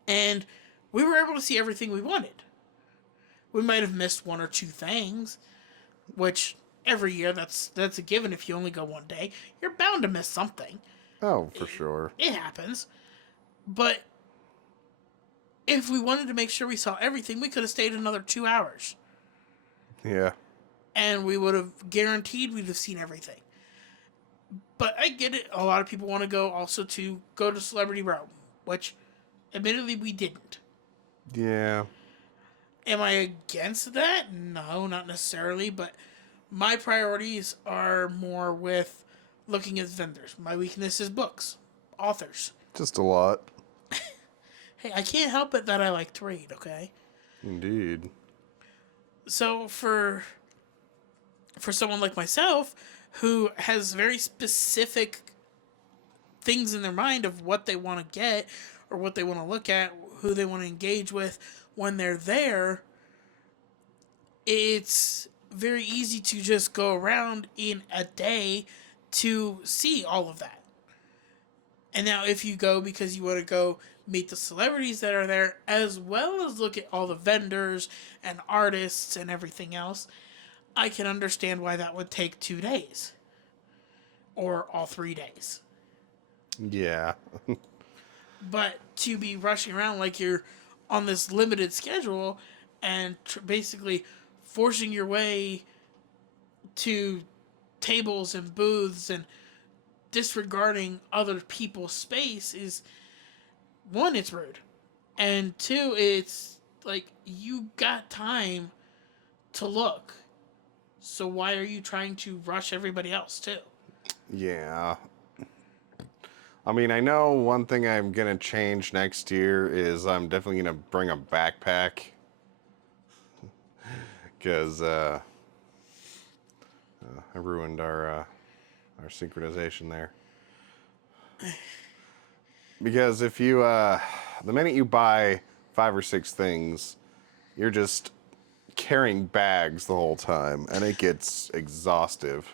And we were able to see everything we wanted. We might have missed one or two things, which every year. That's a given. If you only go one day, you're bound to miss something. Oh, for sure. It happens. But if we wanted to make sure we saw everything, we could have stayed another 2 hours. Yeah. And we would have guaranteed we'd have seen everything. But I get it. A lot of people want to go also to go to Celebrity Row, which admittedly we didn't. Yeah. Am I against that? No, not necessarily. But my priorities are more with looking at vendors. My weakness is books, authors. Just a lot. Hey, I can't help it that I like to read, okay? Indeed. So for someone like myself who has very specific things in their mind of what they want to get or what they want to look at, who they want to engage with when they're there, it's very easy to just go around in a day to see all of that. And now if you go because you want to go meet the celebrities that are there, as well as look at all the vendors and artists and everything else, I can understand why that would take 2 days. Or all 3 days. Yeah. But to be rushing around like you're on this limited schedule and basically forcing your way to tables and booths and disregarding other people's space is, one, it's rude. And two, it's like you got time to look. So why are you trying to rush everybody else too? Yeah. I mean, I know one thing I'm going to change next year is I'm definitely going to bring a backpack. Because I ruined our synchronization there. Because if you, the minute you buy 5 or 6 things, you're just carrying bags the whole time, and it gets exhaustive.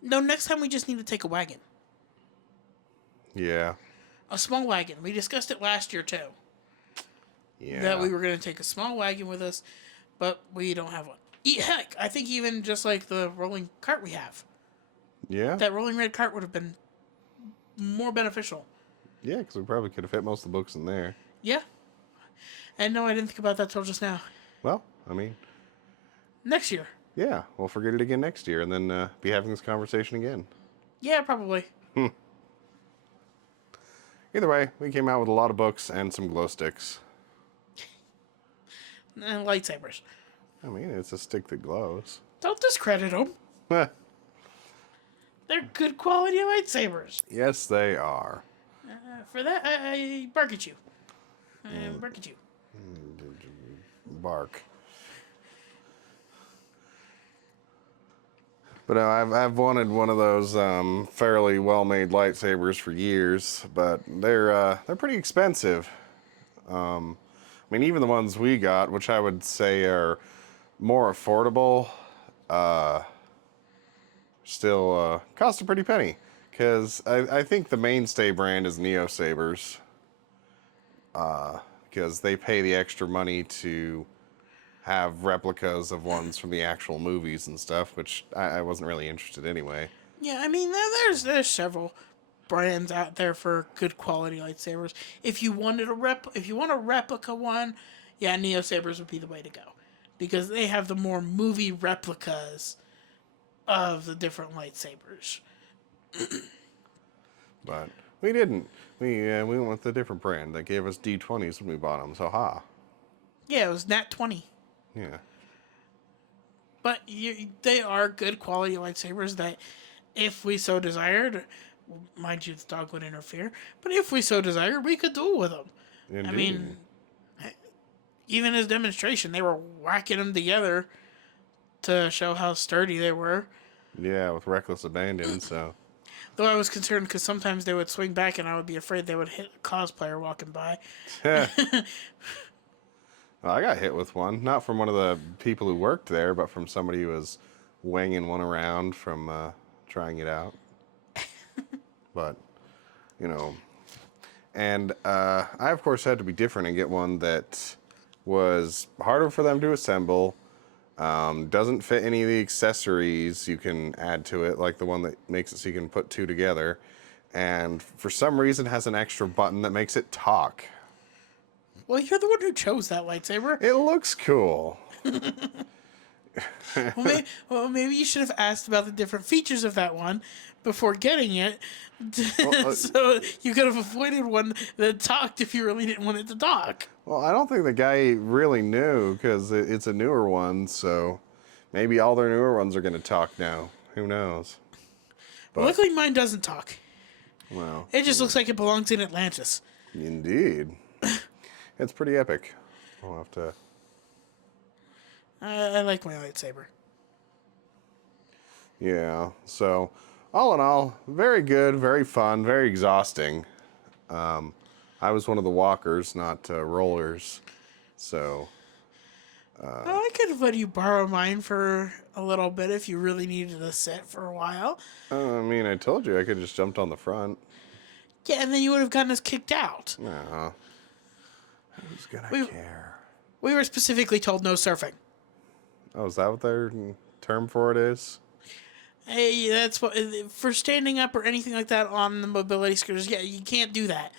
No, next time we just need to take a wagon. Yeah. A small wagon. We discussed it last year too. Yeah. That we were going to take a small wagon with us, but we don't have one. Heck, I think even just like the rolling cart we have. Yeah? That rolling red cart would have been more beneficial. Yeah, because we probably could have fit most of the books in there. Yeah. And no, I didn't think about that till just now. Well, I mean... Next year. Yeah, we'll forget it again next year and then be having this conversation again. Yeah, probably. Either way, we came out with a lot of books and some glow sticks. And lightsabers. I mean, it's a stick that glows. Don't discredit them. They're good quality lightsabers. Yes, they are. For that, I bark at you. Bark at you. Bark. But I've wanted one of those fairly well-made lightsabers for years, but they're pretty expensive. I mean, even the ones we got, which I would say are more affordable, still cost a pretty penny. Because I think the mainstay brand is Neo Sabers. Because they pay the extra money to have replicas of ones from the actual movies and stuff, which I wasn't really interested anyway. Yeah, I mean, there's several brands out there for good quality lightsabers. If you want a replica one, yeah, Neo Sabers would be the way to go, because they have the more movie replicas of the different lightsabers. But we didn't. We went with a different brand that gave us D20s when we bought them. So Yeah, it was Nat 20. Yeah. But they are good quality lightsabers that, if we so desired, mind you, the dog would interfere, but if we so desired, we could duel with them. Indeed. I mean, even as demonstration, they were whacking them together to show how sturdy they were. Yeah, with reckless abandon, so. Though I was concerned because sometimes they would swing back and I would be afraid they would hit a cosplayer walking by. Well, I got hit with one. Not from one of the people who worked there, but from somebody who was winging one around from trying it out. But, you know. And I, of course, had to be different and get one that was harder for them to assemble, Doesn't fit any of the accessories you can add to it, like the one that makes it so you can put two together. And for some reason has an extra button that makes it talk. Well, you're the one who chose that lightsaber. It looks cool. Maybe you should have asked about the different features of that one before getting it, so you could have avoided one that talked if you really didn't want it to talk. Well, I don't think the guy really knew because it's a newer one, so maybe all their newer ones are going to talk now. Who knows? But luckily, mine doesn't talk. Well, it just looks like it belongs in Atlantis. Indeed. It's pretty epic. I'll have to... I like my lightsaber. Yeah, so all in all, very good, very fun, very exhausting. I was one of the walkers, not rollers, so... I could have let you borrow mine for a little bit if you really needed to sit for a while. I mean, I told you I could have just jumped on the front. Yeah, and then you would have gotten us kicked out. No. Who's gonna care? We were specifically told no surfing. Oh, is that what their term for it is? Hey, that's what for standing up or anything like that on the mobility scooters. Yeah, you can't do that.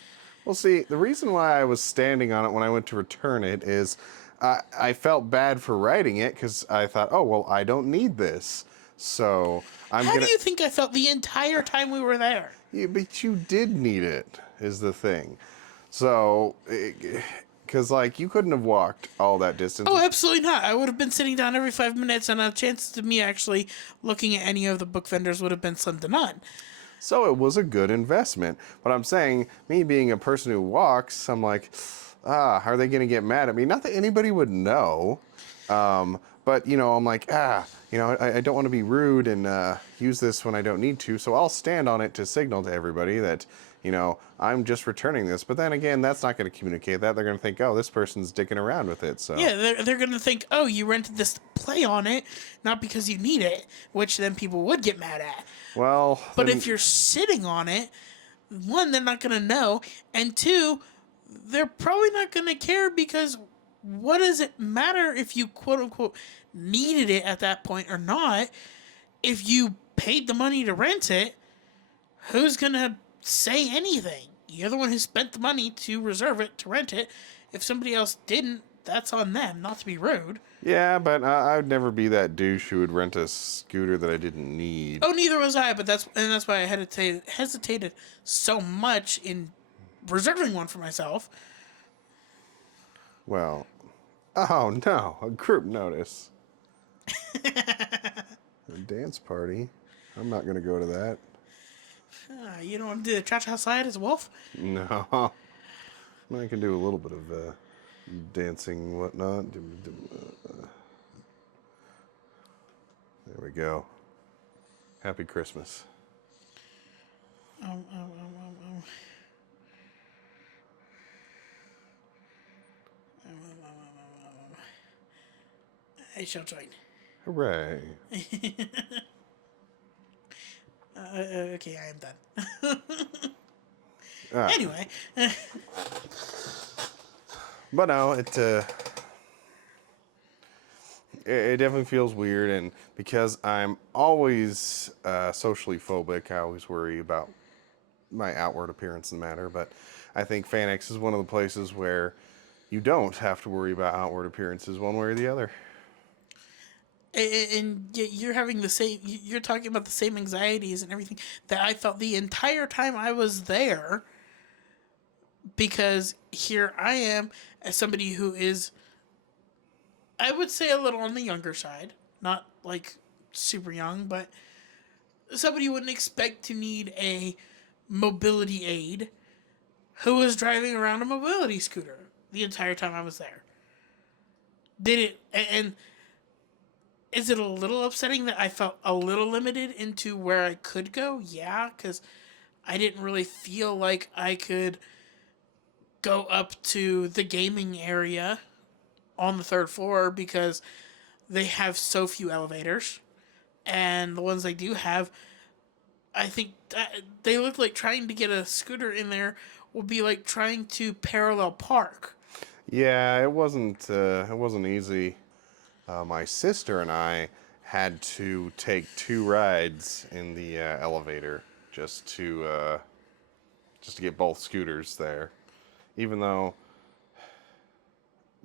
Well, see, the reason why I was standing on it when I went to return it is I felt bad for riding it because I thought, oh, well, I don't need this. So How do you think I felt the entire time we were there? Yeah, but you did need it, is the thing. So, because, like, you couldn't have walked all that distance. Oh, absolutely not. I would have been sitting down every 5 minutes, and a chance of me actually looking at any of the book vendors would have been slim to none. So it was a good investment. But I'm saying, me being a person who walks, I'm like, are they going to get mad at me? Not that anybody would know. But, you know, I'm like, I don't want to be rude and use this when I don't need to. So I'll stand on it to signal to everybody that, you know, I'm just returning this. But then again, that's not going to communicate that. They're going to think, oh, this person's dicking around with it. So yeah, they're going to think, oh, you rented this to play on it, not because you need it, which then people would get mad at. Well, but if you're sitting on it, one, they're not going to know, and two, they're probably not going to care because what does it matter if you quote unquote needed it at that point or not? If you paid the money to rent it, who's going to say anything? You're the one who spent the money to reserve it, to rent it. If somebody else didn't, that's on them, not to be rude. Yeah, but I would never be that douche who would rent a scooter that I didn't need. Oh, neither was I, but that's why I hesitated so much in reserving one for myself. Well, oh no, a group notice. A dance party. I'm not going to go to that. You don't want to do the cha-cha slide as a wolf? No. I can do a little bit of dancing and whatnot. There we go. Happy Christmas. I shall join. Hooray. Okay, I am done. Anyway. But no, it definitely feels weird, and because I'm always socially phobic, I always worry about my outward appearance in the matter, but I think FanX is one of the places where you don't have to worry about outward appearances one way or the other. And you're having the same, you're talking about the same anxieties and everything that I felt the entire time I was there, because here I am as somebody who is, I would say, a little on the younger side, not like super young, but somebody you wouldn't expect to need a mobility aid, who was driving around a mobility scooter the entire time I was there. Did it, and is it a little upsetting that I felt a little limited into where I could go? Yeah, because I didn't really feel like I could go up to the gaming area on the third floor because they have so few elevators. And the ones they do have, I think they look like trying to get a scooter in there would be like trying to parallel park. Yeah, it wasn't easy. my sister and I had to take 2 rides in the elevator just to get both scooters there. Even though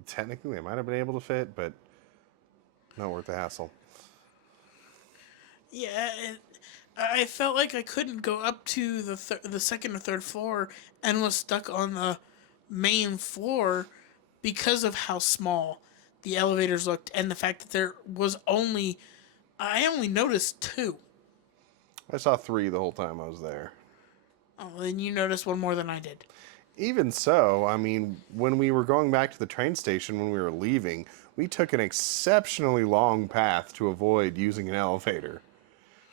technically they might have been able to fit, but not worth the hassle. Yeah, I felt like I couldn't go up to the second or third floor and was stuck on the main floor because of how small the elevators looked and the fact that there was only I only noticed two. I saw 3 the whole time I was there. Oh, and you noticed one more than I did. Even so, I mean, when we were going back to the train station when we were leaving, we took an exceptionally long path to avoid using an elevator.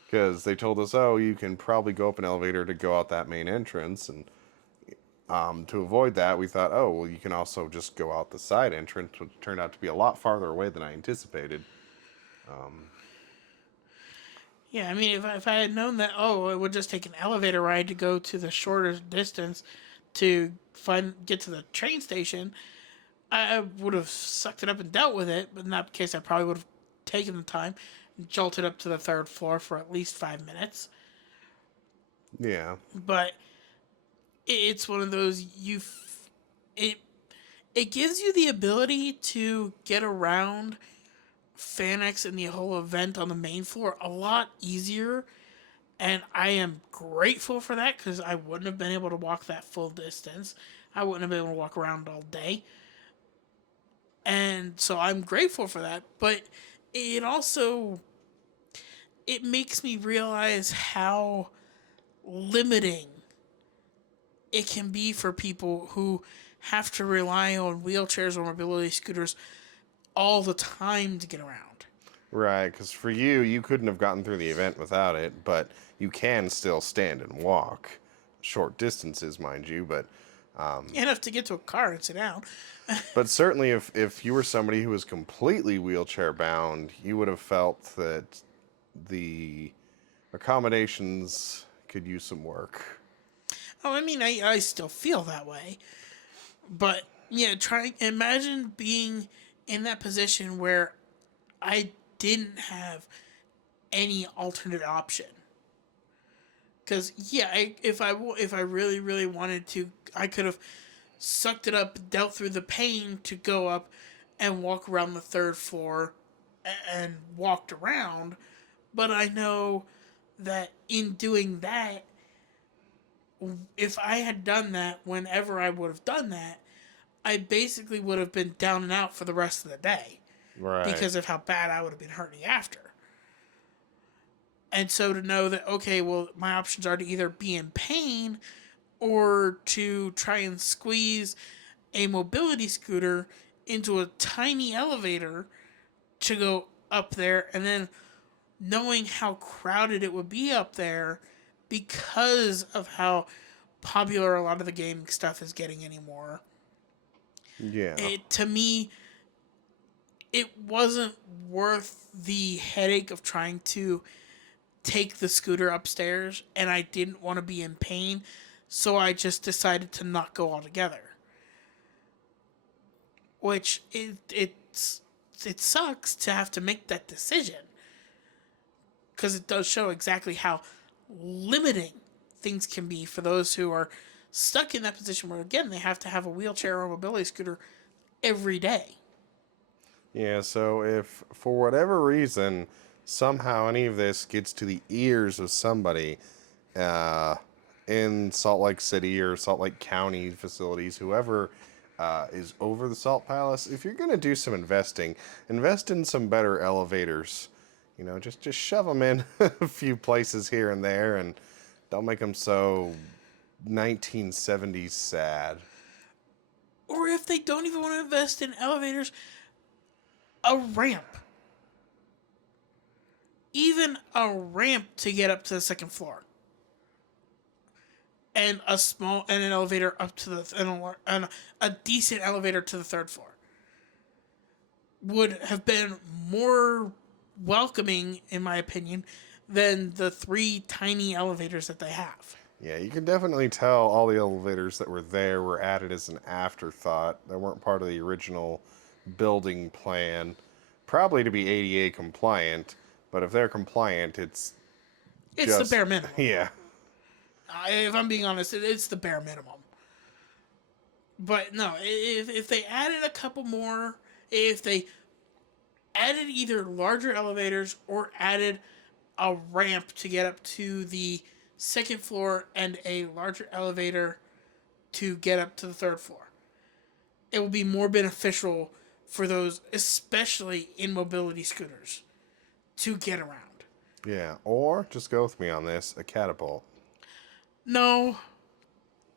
Because they told us, oh, you can probably go up an elevator to go out that main entrance. And to avoid that, we thought, oh, well, you can also just go out the side entrance, which turned out to be a lot farther away than I anticipated. Yeah, I mean, if I had known that, oh, it would just take an elevator ride to go to the shortest distance to get to the train station, I would have sucked it up and dealt with it. But in that case, I probably would have taken the time and jolted up to the third floor for at least 5 minutes. Yeah. But it's one of those it it gives you the ability to get around FanX and the whole event on the main floor a lot easier, and I am grateful for that because I wouldn't have been able to walk that full distance. I wouldn't have been able to walk around all day, and so I'm grateful for that. But it also it makes me realize how limiting it can be for people who have to rely on wheelchairs or mobility scooters all the time to get around. Right, because for you, you couldn't have gotten through the event without it, but you can still stand and walk. Short distances, mind you, but Enough to get to a car and sit down. certainly if you were somebody who was completely wheelchair bound, you would have felt that the accommodations could use some work. Oh, I mean, I still feel that way. But yeah, imagine being in that position where I didn't have any alternate option. Because yeah, if I really really wanted to, I could have sucked it up, dealt through the pain to go up and walk around the third floor and walked around. But I know that in doing that, if I had done that whenever I would have done that, I basically would have been down and out for the rest of the day Right. because of how bad I would have been hurting after. And so to know that, okay, well, my options are to either be in pain or to try and squeeze a mobility scooter into a tiny elevator to go up there, and then knowing how crowded it would be up there because of how popular a lot of the gaming stuff is getting anymore. Yeah. It to me, it wasn't worth the headache of trying to take the scooter upstairs, and I didn't want to be in pain, so I just decided to not go altogether. Which it sucks to have to make that decision because it does show exactly how limiting things can be for those who are stuck in that position where again they have to have a wheelchair or a mobility scooter every day. Yeah, so if for whatever reason somehow any of this gets to the ears of somebody uh, in Salt Lake City or Salt Lake County facilities, whoever is over the Salt Palace, if you're going to do some investing, invest in some better elevators. You know, just shove them in a few places here and there, and don't make them so 1970s sad. Or if they don't even want to invest in elevators, a ramp. Even a ramp to get up to the second floor. And an elevator up to and a decent elevator to the third floor would have been more welcoming, in my opinion, than the 3 tiny elevators that they have. Yeah, you can definitely tell all the elevators that were there were added as an afterthought. They weren't part of the original building plan. probably to be ADA compliant, but if they're compliant, it's the just bare minimum. yeah. If I'm being honest, it's the bare minimum. But no, if they added a couple more, if they added either larger elevators or added a ramp to get up to the second floor and a larger elevator to get up to the third floor, it will be more beneficial for those, especially in mobility scooters, to get around. Yeah, or just go with me on this, a catapult. No,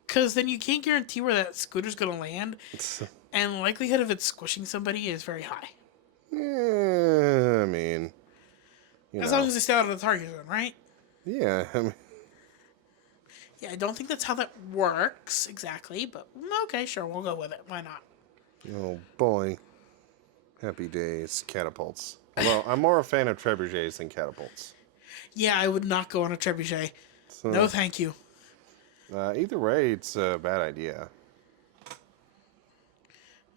because then you can't guarantee where that scooter's going to land, and the likelihood of it squishing somebody is very high. Yeah, I mean, As long as they stay out of the target zone, right? Yeah, I mean, Yeah, I don't think that's how that works exactly, but okay, sure, we'll go with it. Why not? oh boy. Happy days, catapults. Well, I'm more a fan of trebuchets than catapults. Yeah, I would not go on a trebuchet. So, No, thank you. Either way, it's a bad idea.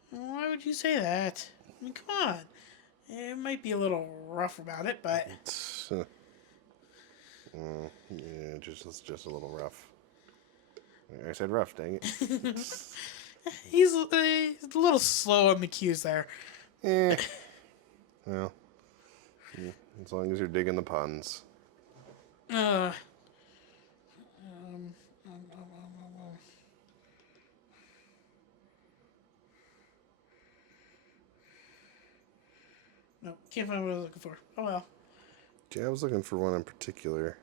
Why would you say that? I mean, come on. It might be a little rough about it, but Yeah, it's just a little rough. I said rough, dang it. he's a little slow on the cues there. Well, as long as you're digging the puns. Uh, no, can't find what I was looking for. Oh well. Yeah, I was looking for one in particular.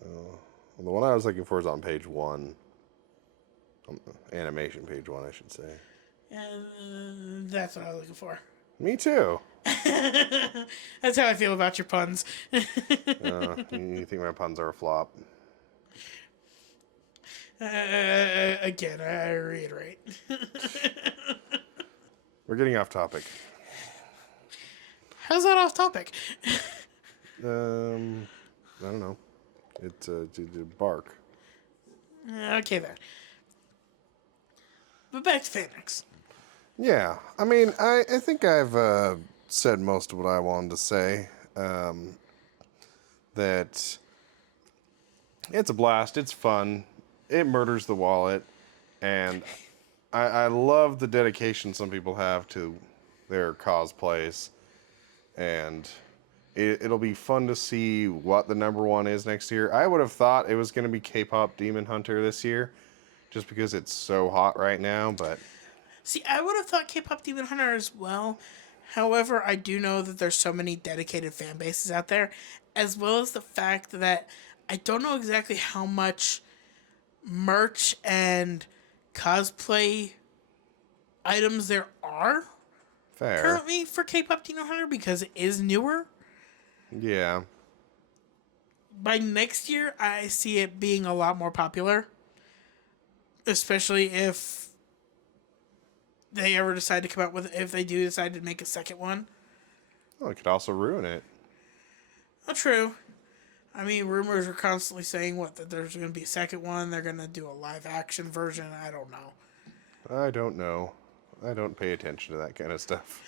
Well, the one I was looking for is on page 1. Animation page 1, I should say. And that's what I was looking for. Me too. That's how I feel about your puns. You think my puns are a flop? Again, I reiterate. We're getting off topic. How's that off topic? I don't know. It's bark. Okay then. But back to FanX. Yeah, I mean, I think I've said most of what I wanted to say. That it's a blast. It's fun. It murders the wallet, and I love the dedication some people have to their cosplays, and it'll be fun to see what the number one is next year. I would have thought it was going to be K-pop Demon Hunter this year, just because it's so hot right now, but... See, I would have thought K-pop Demon Hunter as well. However, I do know that there's so many dedicated fan bases out there, as well as the fact that I don't know exactly how much merch and cosplay items there are Fair. currently for K-pop Demon Hunter because it is newer. Yeah. By next year, I see it being a lot more popular, especially if they ever decide to come out with, if they do decide to make a second one. Well, it could also ruin it. Oh, true. I mean, rumors are constantly saying that there's going to be a second one. They're going to do a live action version. I don't know. I don't know. I don't pay attention to that kind of stuff.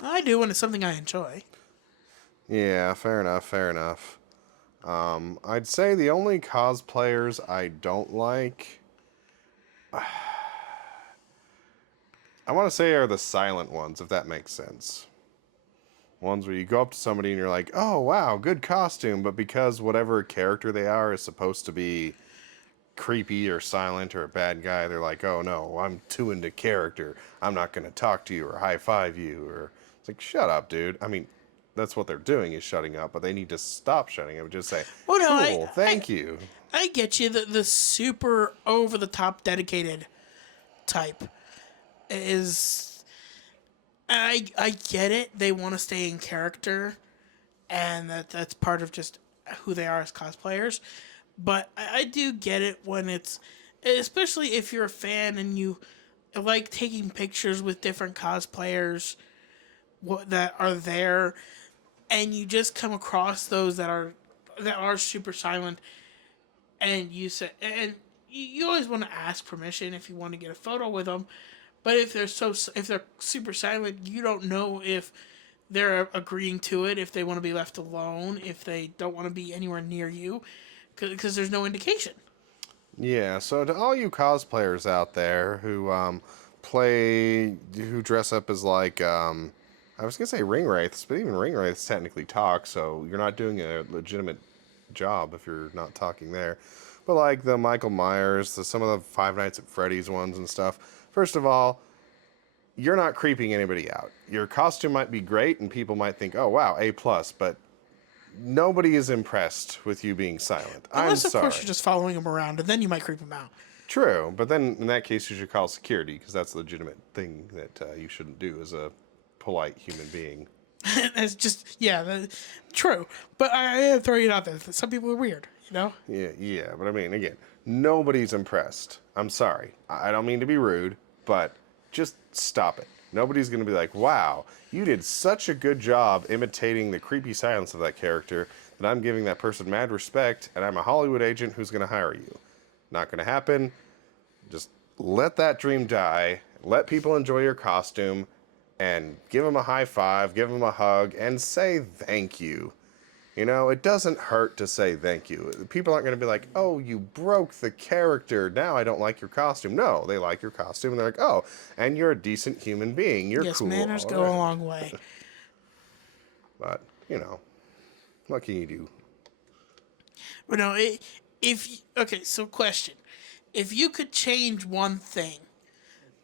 I do when it's something I enjoy. Yeah, fair enough, fair enough. I'd say the only cosplayers I don't like... I want to say are the silent ones, if that makes sense. Ones where you go up to somebody and you're like, oh, wow, good costume, but because whatever character they are is supposed to be creepy or silent or a bad guy, they're like, oh, no, I'm too into character. I'm not going to talk to you or high-five you. Or it's like, shut up, dude. I mean, that's what they're doing is shutting up, but they need to stop shutting up. Just say, well, no, cool, thank you. I get you. The super over-the-top dedicated type is... I get it. They want to stay in character, and that's part of just who they are as cosplayers. But I do get it when it's... Especially if you're a fan and you like taking pictures with different cosplayers that are there, and you just come across those that are super silent, and you say, and you always want to ask permission if you want to get a photo with them, But if they're super silent, you don't know if they're agreeing to it, if they want to be left alone, if they don't want to be anywhere near you, because there's no indication. Yeah, so to all you cosplayers out there who dress up as like, I was gonna say ring wraiths, but even ring wraiths technically talk, so you're not doing a legitimate job if you're not talking there. But like the Michael Myers, some of the Five Nights at Freddy's ones and stuff. First of all, you're not creeping anybody out. Your costume might be great, and people might think, "Oh wow, A+," but nobody is impressed with you being silent. Unless, I'm of course, sorry. you're just following them around, and then you might creep them out. True, but then in that case, you should call security because that's a legitimate thing that you shouldn't do as a polite human being. It's just, true. But I am throwing it out there that some people are weird, you know? Yeah, but I mean, again, nobody's impressed. I'm sorry. I don't mean to be rude, but just stop it. Nobody's going to be like, wow, you did such a good job imitating the creepy silence of that character that I'm giving that person mad respect, and I'm a Hollywood agent who's going to hire you. Not going to happen. Just let that dream die. Let people enjoy your costume, and give them a high five, give them a hug, and say thank you. You know, it doesn't hurt to say thank you. People aren't going to be like, oh, you broke the character. Now I don't like your costume. No, they like your costume. And they're like, oh, and you're a decent human being. You're Yes, cool. manners all go a around." long way. But, you know, what can you do? But no, okay, so question. If you could change one thing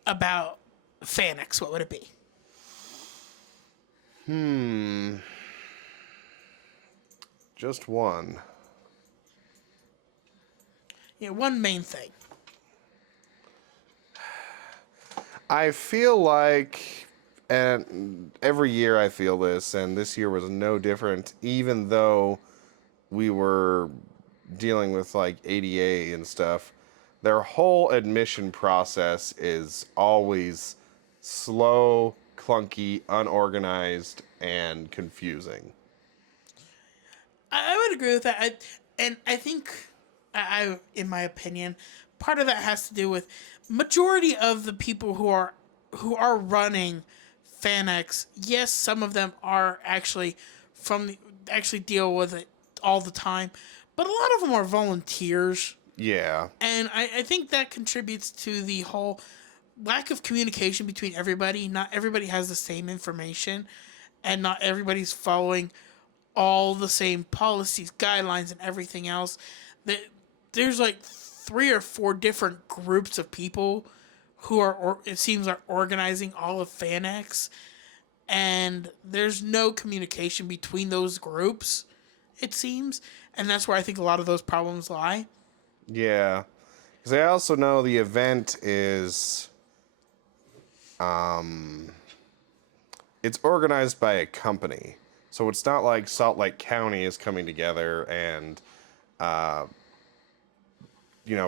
about FanX, what would it be? Just one. Yeah, one main thing. I feel like, and every year I feel this, and this year was no different, even though we were dealing with like ADA and stuff. Their whole admission process is always slow, clunky, unorganized, and confusing. I would agree with that. I think, in my opinion, part of that has to do with majority of the people who are running FanX. Yes, some of them are actually actually deal with it all the time, but a lot of them are volunteers. Yeah. And I think that contributes to the whole lack of communication between everybody. Not everybody has the same information, and not everybody's following all the same policies, guidelines, and everything else. That there's like 3 or 4 different groups of people who it seems are organizing all of FanX, and there's no communication between those groups. It seems, and that's where I think a lot of those problems lie. Yeah. Because I also know the event is, it's organized by a company. So it's not like Salt Lake County is coming together and,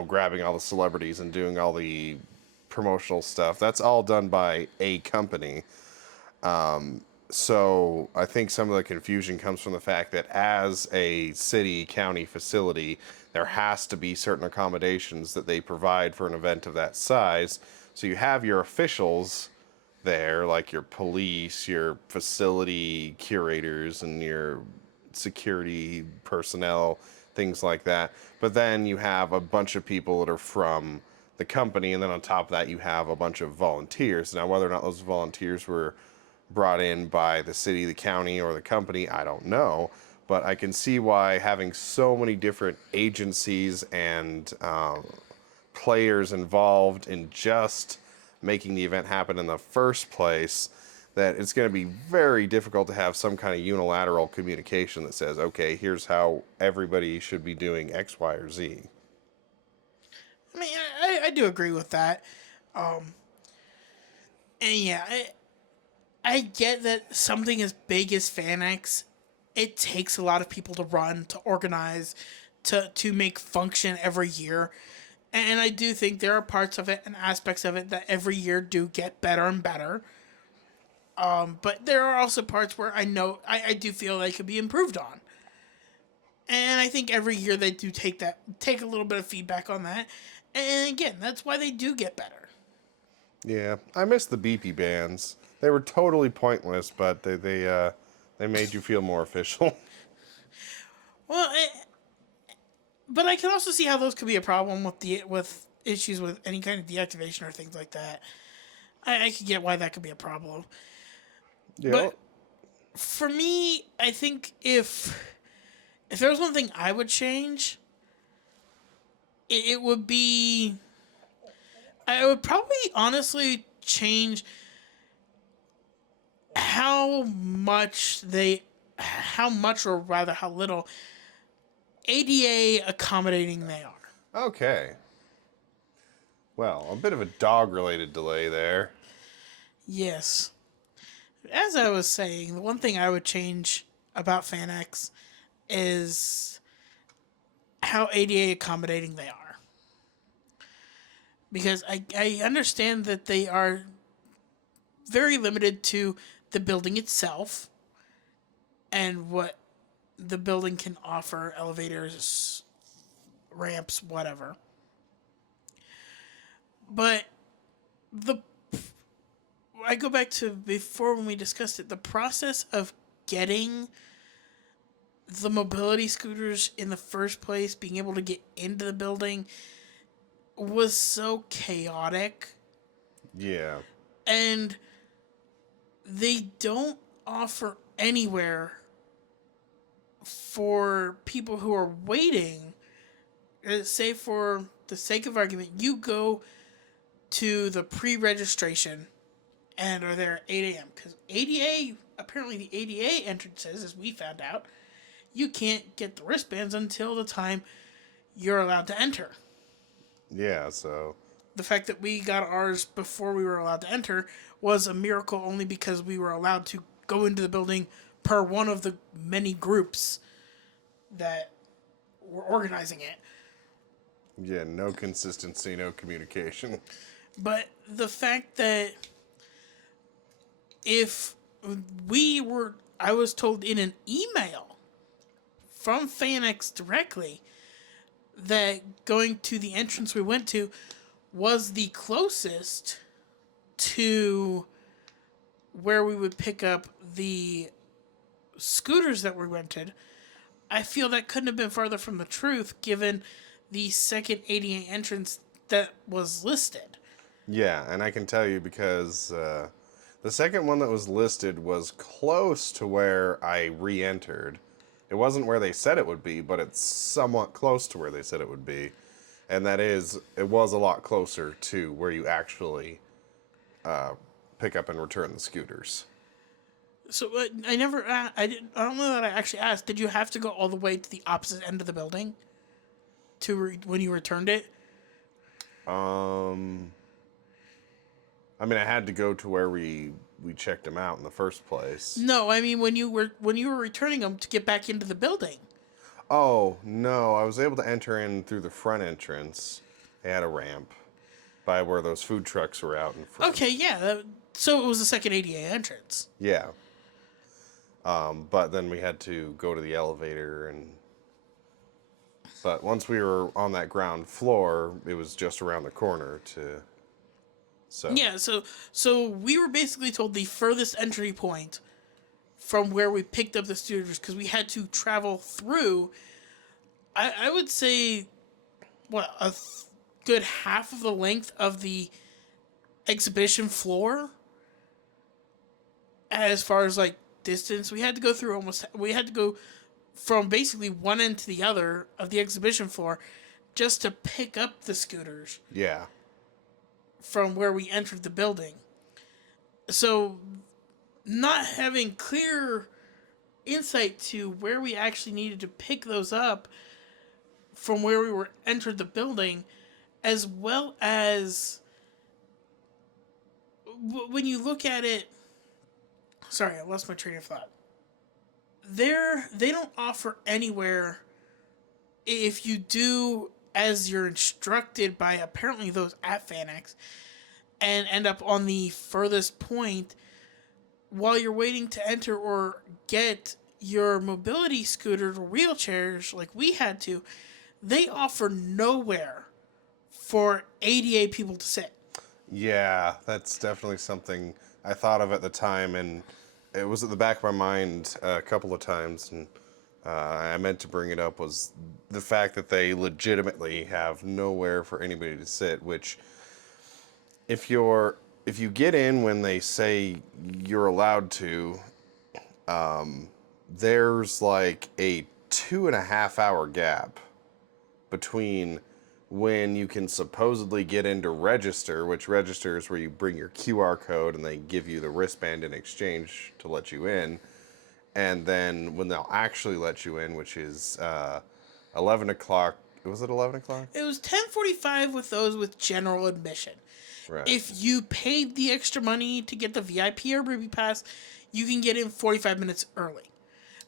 grabbing all the celebrities and doing all the promotional stuff. That's all done by a company. So I think some of the confusion comes from the fact that as a city county facility, there has to be certain accommodations that they provide for an event of that size. So you have your officials there, like your police, your facility curators, and your security personnel, things like that. But then you have a bunch of people that are from the company, and then on top of that, you have a bunch of volunteers. Now, whether or not those volunteers were brought in by the city, the county, or the company, I don't know. But I can see why having so many different agencies and players involved in just making the event happen in the first place, that it's going to be very difficult to have some kind of unilateral communication that says, okay, here's how everybody should be doing X, Y, or Z. I mean, I do agree with that. And yeah, I get that something as big as FanX, it takes a lot of people to run, to organize, to make function every year. And I do think there are parts of it and aspects of it that every year do get better and better. But there are also parts where I do feel they could be improved on. And I think every year they do take a little bit of feedback on that. And again, that's why they do get better. Yeah, I miss the beepy bands. They were totally pointless, but they made you feel more official. Well, but I can also see how those could be a problem with issues with any kind of deactivation or things like that. I could get why that could be a problem. Yeah, But for me, I think if there was one thing I would change, it would be I would probably honestly change how much or rather how little ADA accommodating they are. okay. Well, a bit of a dog-related delay there. Yes. As I was saying, the one thing I would change about FanX is how ADA accommodating they are. Because I understand that they are very limited to the building itself and what the building can offer elevators, ramps, whatever. But the I go back to before when we discussed it, the process of getting the mobility scooters in the first place, being able to get into the building was so chaotic, Yeah. and they don't offer anywhere for people who are waiting. Say for the sake of argument, you go to the pre-registration and are there at 8 a.m. Because ADA, apparently the ADA entrances, as we found out, you can't get the wristbands until the time you're allowed to enter. Yeah, so The fact that we got ours before we were allowed to enter was a miracle only because we were allowed to go into the building per one of the many groups that were organizing it. yeah, no consistency, no communication. But the fact that if I was told in an email from FanX directly that going to the entrance we went to was the closest to where we would pick up the scooters that were rented. I feel that couldn't have been farther from the truth given the second ADA entrance that was listed. Yeah, and I can tell you because the second one that was listed was close to where I re-entered. It wasn't where they said it would be, but it's somewhat close to where they said it would be. And that is, it was a lot closer to where you actually pick up and return the scooters. So I never, I don't know that I actually asked. Did you have to go all the way to the opposite end of the building when you returned it? I mean, I had to go to where we checked them out in the first place. No, I mean when you were returning them to get back into the building. Oh, no, I was able to enter in through the front entrance. They had a ramp by where those food trucks were out in front. Okay, yeah. So it was the second ADA entrance. Yeah. But then we had to go to the elevator but once we were on that ground floor, it was just around the corner Yeah, so we were basically told the furthest entry point from where we picked up the scooters because we had to travel through. I would say, good half of the length of the exhibition floor. As far as like distance, we had to go from basically one end to the other of the exhibition floor just to pick up the scooters. Yeah. From where we entered the building. So, not having clear insight to where we actually needed to pick those up from where we were entered the building, as well as when you look at it. Sorry, I lost my train of thought. They don't offer anywhere if you do as you're instructed by apparently those at FanX and end up on the furthest point while you're waiting to enter or get your mobility scooters or wheelchairs like we had to, they offer nowhere for ADA people to sit. Yeah, that's definitely something I thought of at the time, and it was at the back of my mind a couple of times, and I meant to bring it up was the fact that they legitimately have nowhere for anybody to sit, which if you get in when they say you're allowed to, there's like a 2.5 hour gap between when you can supposedly get in to register, which registers where you bring your QR code and they give you the wristband in exchange to let you in, and then when they'll actually let you in, which is 11 o'clock. Was it 11 o'clock? It was 10:45 with those with general admission. Right. If you paid the extra money to get the VIP or Ruby Pass, you can get in 45 minutes early.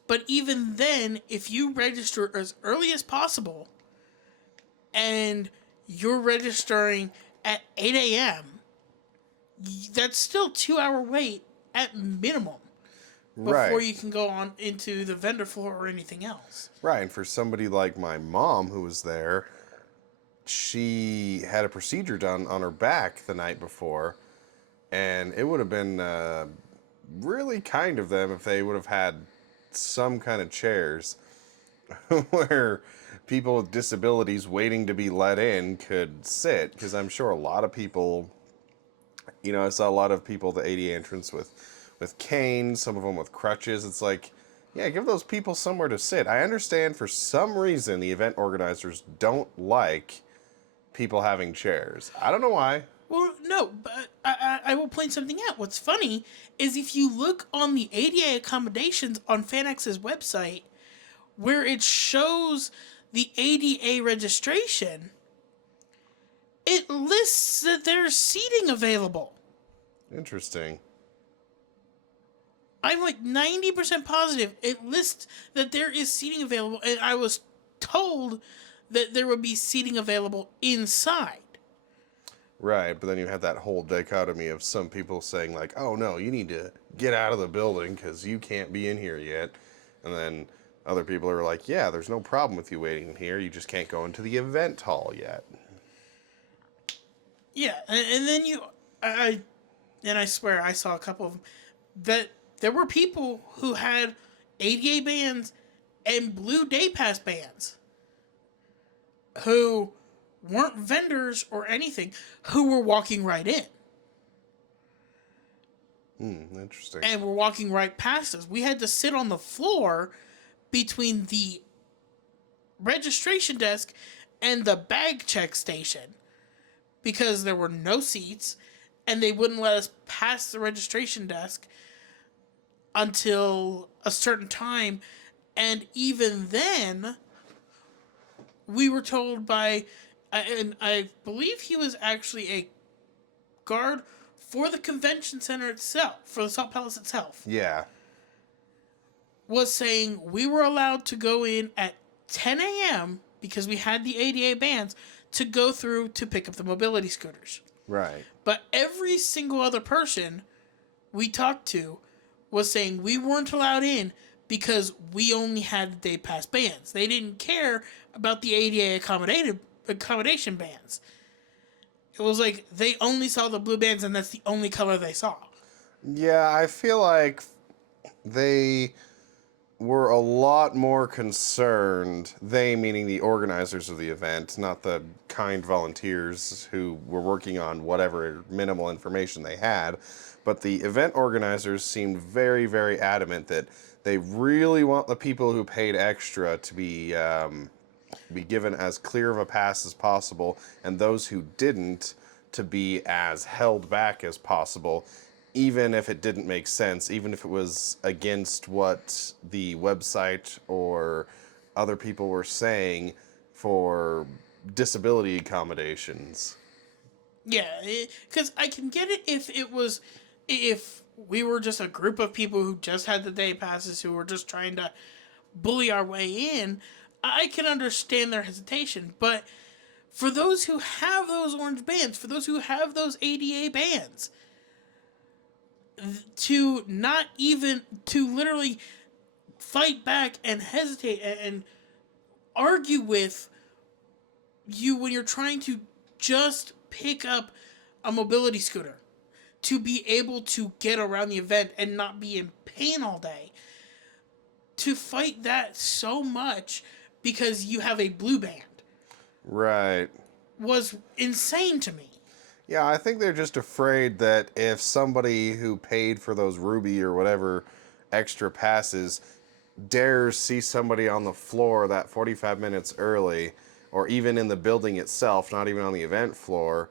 But even then, if you register as early as possible and you're registering at 8 a.m., that's still 2 hour wait at minimum before Right. you can go on into the vendor floor or anything else. Right. And for somebody like my mom who was there, she had a procedure done on her back the night before, and it would have been really kind of them if they would have had some kind of chairs where people with disabilities waiting to be let in could sit, because I'm sure a lot of people, I saw a lot of people at the ADA entrance with canes, some of them with crutches. It's like, yeah, give those people somewhere to sit. I understand for some reason the event organizers don't like people having chairs. I don't know why. Well, no, but I will point something out. What's funny is if you look on the ADA accommodations on FanX's website, where it shows the ADA registration, it lists that there's seating available. Interesting. I'm like 90% positive it lists that there is seating available, and I was told that there would be seating available inside. Right, but then you have that whole dichotomy of some people saying like, "Oh no, you need to get out of the building because you can't be in here yet," and then other people are like, "Yeah, there's no problem with you waiting here. You just can't go into the event hall yet." Yeah, and then I swear I saw a couple of them that there were people who had ADA bands and blue day pass bands who weren't vendors or anything, who were walking right in Interesting. and were walking right past us. We had to sit on the floor between the registration desk and the bag check station because there were no seats and they wouldn't let us pass the registration desk until a certain time. And even then, we were told by, and I believe he was actually a guard for the convention center itself, for the Salt Palace itself, Yeah. was saying we were allowed to go in at 10 a.m. because we had the ADA bands to go through to pick up the mobility scooters. Right. But every single other person we talked to was saying we weren't allowed in because we only had the day pass bands. They didn't care about the ADA accommodation bands. It was like they only saw the blue bands and that's the only color they saw. Yeah, I feel like they were a lot more concerned, they meaning the organizers of the event, not the kind volunteers who were working on whatever minimal information they had, but the event organizers seemed very, very adamant that they really want the people who paid extra to be given as clear of a pass as possible, and those who didn't to be as held back as possible, even if it didn't make sense, even if it was against what the website or other people were saying for disability accommodations. Yeah, because I can get it if we were just a group of people who just had the day passes who were just trying to bully our way in. I can understand their hesitation, but for those who have those orange bands, for those who have those ADA bands, to not even, to literally fight back and hesitate and argue with you when you're trying to just pick up a mobility scooter to be able to get around the event and not be in pain all day. To fight that so much because you have a blue band Right. was insane to me. Yeah, I think they're just afraid that if somebody who paid for those Ruby or whatever extra passes dares see somebody on the floor that 45 minutes early, or even in the building itself, not even on the event floor,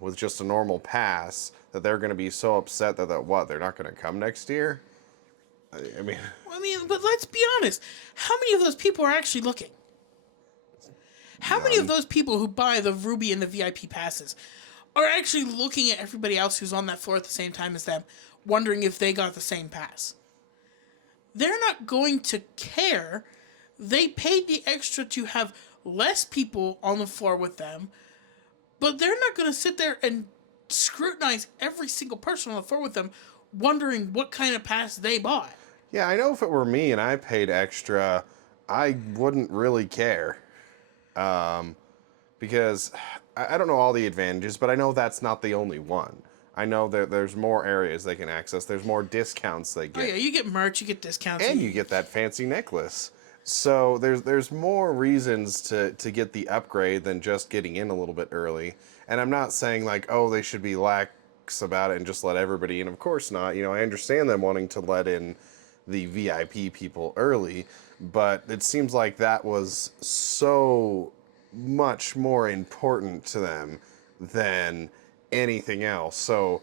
with just a normal pass, that they're going to be so upset that what, they're not going to come next year? I mean... But let's be honest. How many of those people are actually looking? How many of those people who buy the Ruby and the VIP passes are actually looking at everybody else who's on that floor at the same time as them, wondering if they got the same pass? They're not going to care. They paid the extra to have less people on the floor with them, but they're not going to sit there and scrutinize every single person on the floor with them, wondering what kind of pass they bought. Yeah, I know if it were me and I paid extra, I wouldn't really care. Because I don't know all the advantages, but I know that's not the only one. I know that there's more areas they can access. There's more discounts they get. Oh yeah, you get merch, you get discounts. And you get that fancy necklace. So there's more reasons to get the upgrade than just getting in a little bit early. And I'm not saying like, oh, they should be lax about it and just let everybody in. Of course not. You know, I understand them wanting to let in the VIP people early, but it seems like that was so much more important to them than anything else. So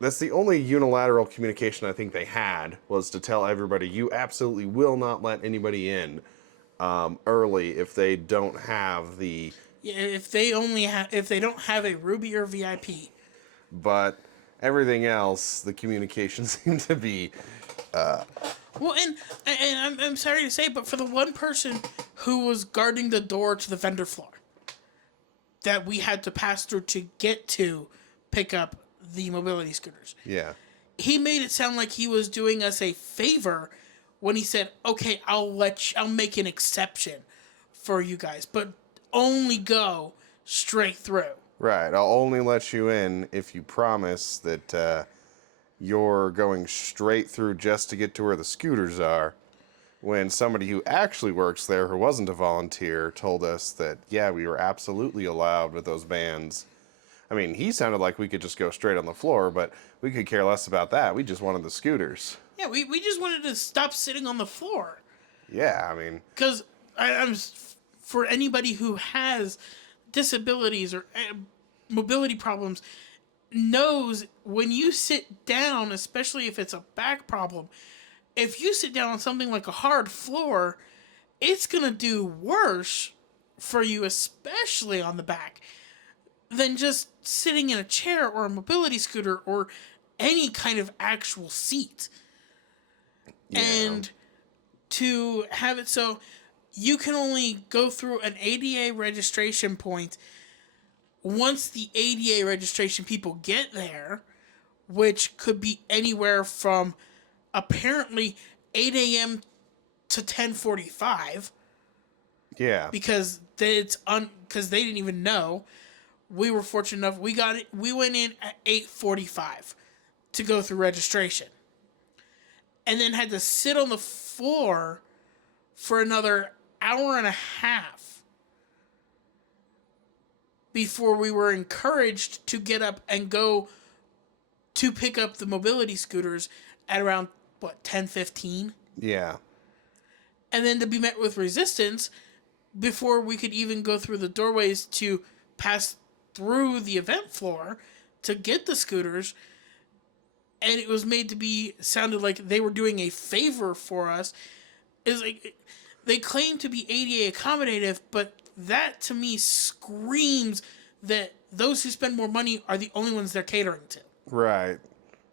that's the only unilateral communication I think they had, was to tell everybody, you absolutely will not let anybody in early if they don't have the... Yeah, if they don't have a Ruby or VIP. But everything else, the communication seemed to be... Well, and I'm sorry to say, but for the one person who was guarding the door to the vendor floor that we had to pass through to get to pick up the mobility scooters. Yeah. He made it sound like he was doing us a favor when he said, "Okay, I'll make an exception for you guys, but only go straight through." Right. I'll only let you in if you promise that you're going straight through just to get to where the scooters are. When somebody who actually works there, who wasn't a volunteer, told us that, yeah, we were absolutely allowed with those bands. I mean, he sounded like we could just go straight on the floor, but we could care less about that. We just wanted the scooters. Yeah, we just wanted to stop sitting on the floor. Yeah, I mean... Because I'm for anybody who has disabilities or mobility problems, knows when you sit down, especially if it's a back problem, if you sit down on something like a hard floor, it's going to do worse for you, especially on the back, than just sitting in a chair or a mobility scooter or any kind of actual seat. Yeah. And to have it so you can only go through an ADA registration point once the ADA registration people get there, which could be anywhere from apparently 8 a.m. to 10:45. Yeah. Because because they didn't even know. We were fortunate enough, we went in at 8:45 to go through registration. And then had to sit on the floor for another hour and a half before we were encouraged to get up and go to pick up the mobility scooters at around, 10:15? Yeah. And then to be met with resistance before we could even go through the doorways to pass through the event floor to get the scooters. And it was made to be, sounded like they were doing a favor for us. Is like, they claim to be ADA accommodative, but that to me screams that those who spend more money are the only ones they're catering to. Right.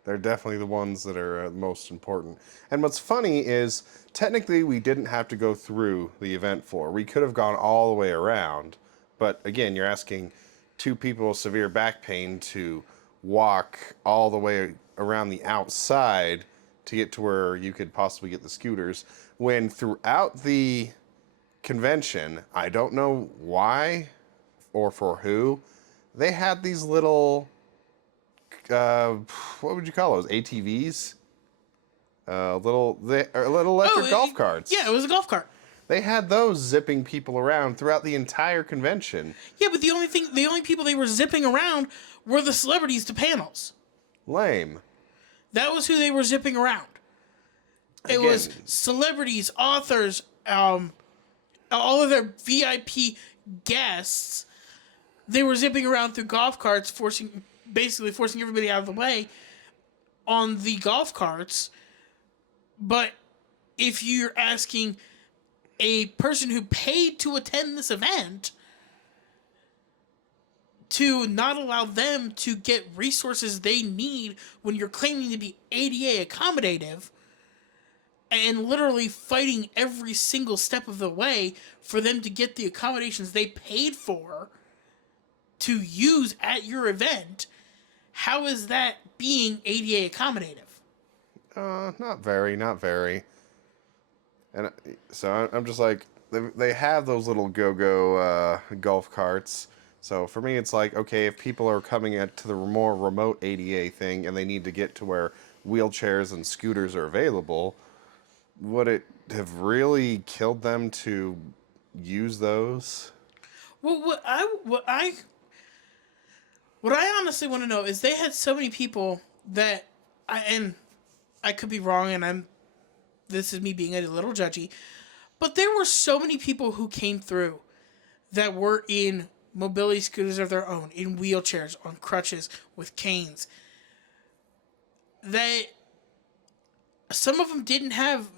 They're definitely the ones that are most important. And what's funny is, technically we didn't have to go through the event floor. We could have gone all the way around. But again, you're asking two people with severe back pain to walk all the way around the outside to get to where you could possibly get the scooters, when throughout the convention, I don't know why or for who, they had these little, uh, what would you call those? ATVs? Little electric golf carts. Yeah, it was a golf cart. They had those zipping people around throughout the entire convention. Yeah, but the only people they were zipping around were the celebrities to panels. Lame. That was who they were zipping around. It was celebrities, authors, all of their VIP guests. They were zipping around through golf carts, basically forcing everybody out of the way on the golf carts. But if you're asking a person who paid to attend this event to not allow them to get resources they need when you're claiming to be ADA accommodative and literally fighting every single step of the way for them to get the accommodations they paid for to use at your event, how is that being ADA accommodative? Not very, not very. And so I'm just like, they have those little go-go golf carts. So for me, it's like, okay, if people are coming to the more remote ADA thing and they need to get to where wheelchairs and scooters are available, would it have really killed them to use those? Well, what I honestly want to know is they had so many people that I could be wrong, and this is me being a little judgy, but there were so many people who came through that were in mobility scooters of their own, in wheelchairs, on crutches, with canes, that some of them didn't have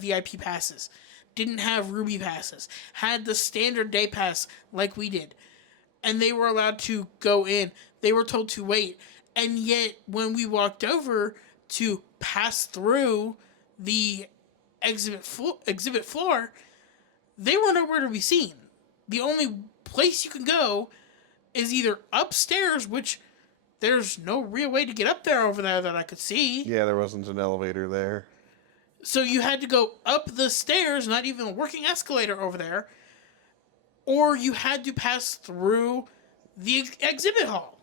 VIP passes, didn't have Ruby passes, had the standard day pass like we did, and they were allowed to go in. They were told to wait, and yet when we walked over to pass through the exhibit floor, they were nowhere to be seen. The only place you can go is either upstairs, which there's no real way to get up there over there that I could see. Yeah, there wasn't an elevator there. So you had to go up the stairs, not even a working escalator over there, or you had to pass through the exhibit hall.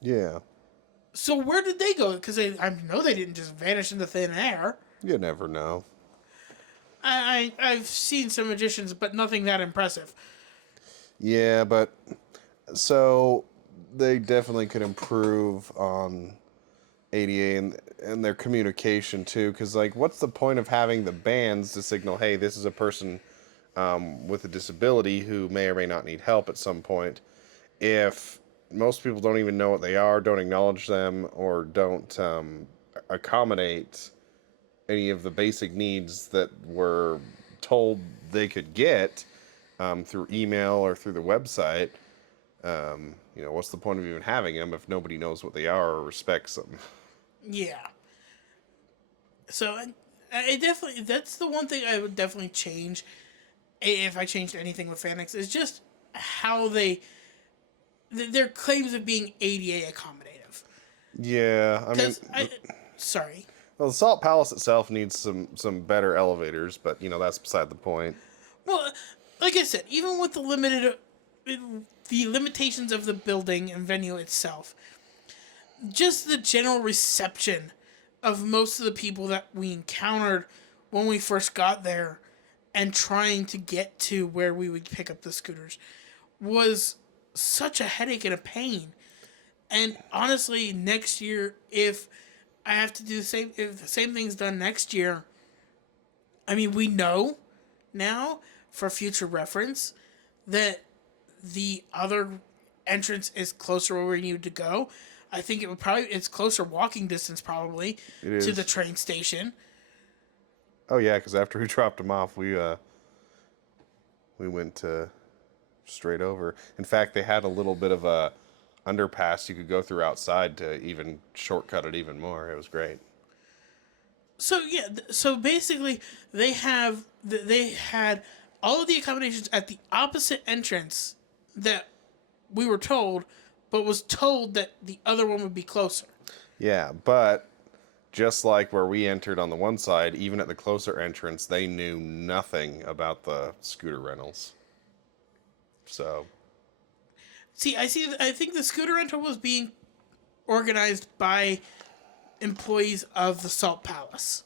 Yeah. So where did they go? Because I know they didn't just vanish into thin air. You never know. I've seen some magicians, but nothing that impressive. Yeah, but so they definitely could improve on ADA and their communication too. Because like, what's the point of having the bands to signal, hey, this is a person with a disability who may or may not need help at some point, if most people don't even know what they are, don't acknowledge them, or don't accommodate any of the basic needs that were told they could get through email or through the website. What's the point of even having them if nobody knows what they are or respects them? Yeah. So I definitely, that's the one thing I would definitely change if I changed anything with FanX, is just how their claims of being ADA accommodative. Yeah, I mean, sorry. Well, the Salt Palace itself needs some better elevators, but that's beside the point. Well, like I said, even with the limitations of the building and venue itself, just the general reception of most of the people that we encountered when we first got there and trying to get to where we would pick up the scooters was such a headache and a pain. And honestly, next year, if I have to do if the same thing's done next year, I mean, we know now for future reference that the other entrance is closer where we need to go. I think it's closer walking distance probably to the train station. Oh yeah, because after we dropped them off, we went straight over. In fact, they had a little bit of a underpass you could go through outside to even shortcut it even more. It was great. So yeah, so basically they had all of the accommodations at the opposite entrance that we were told, but was told that the other one would be closer. Yeah, but just like where we entered on the one side, even at the closer entrance, they knew nothing about the scooter rentals. So See, I think the scooter rental was being organized by employees of the Salt Palace.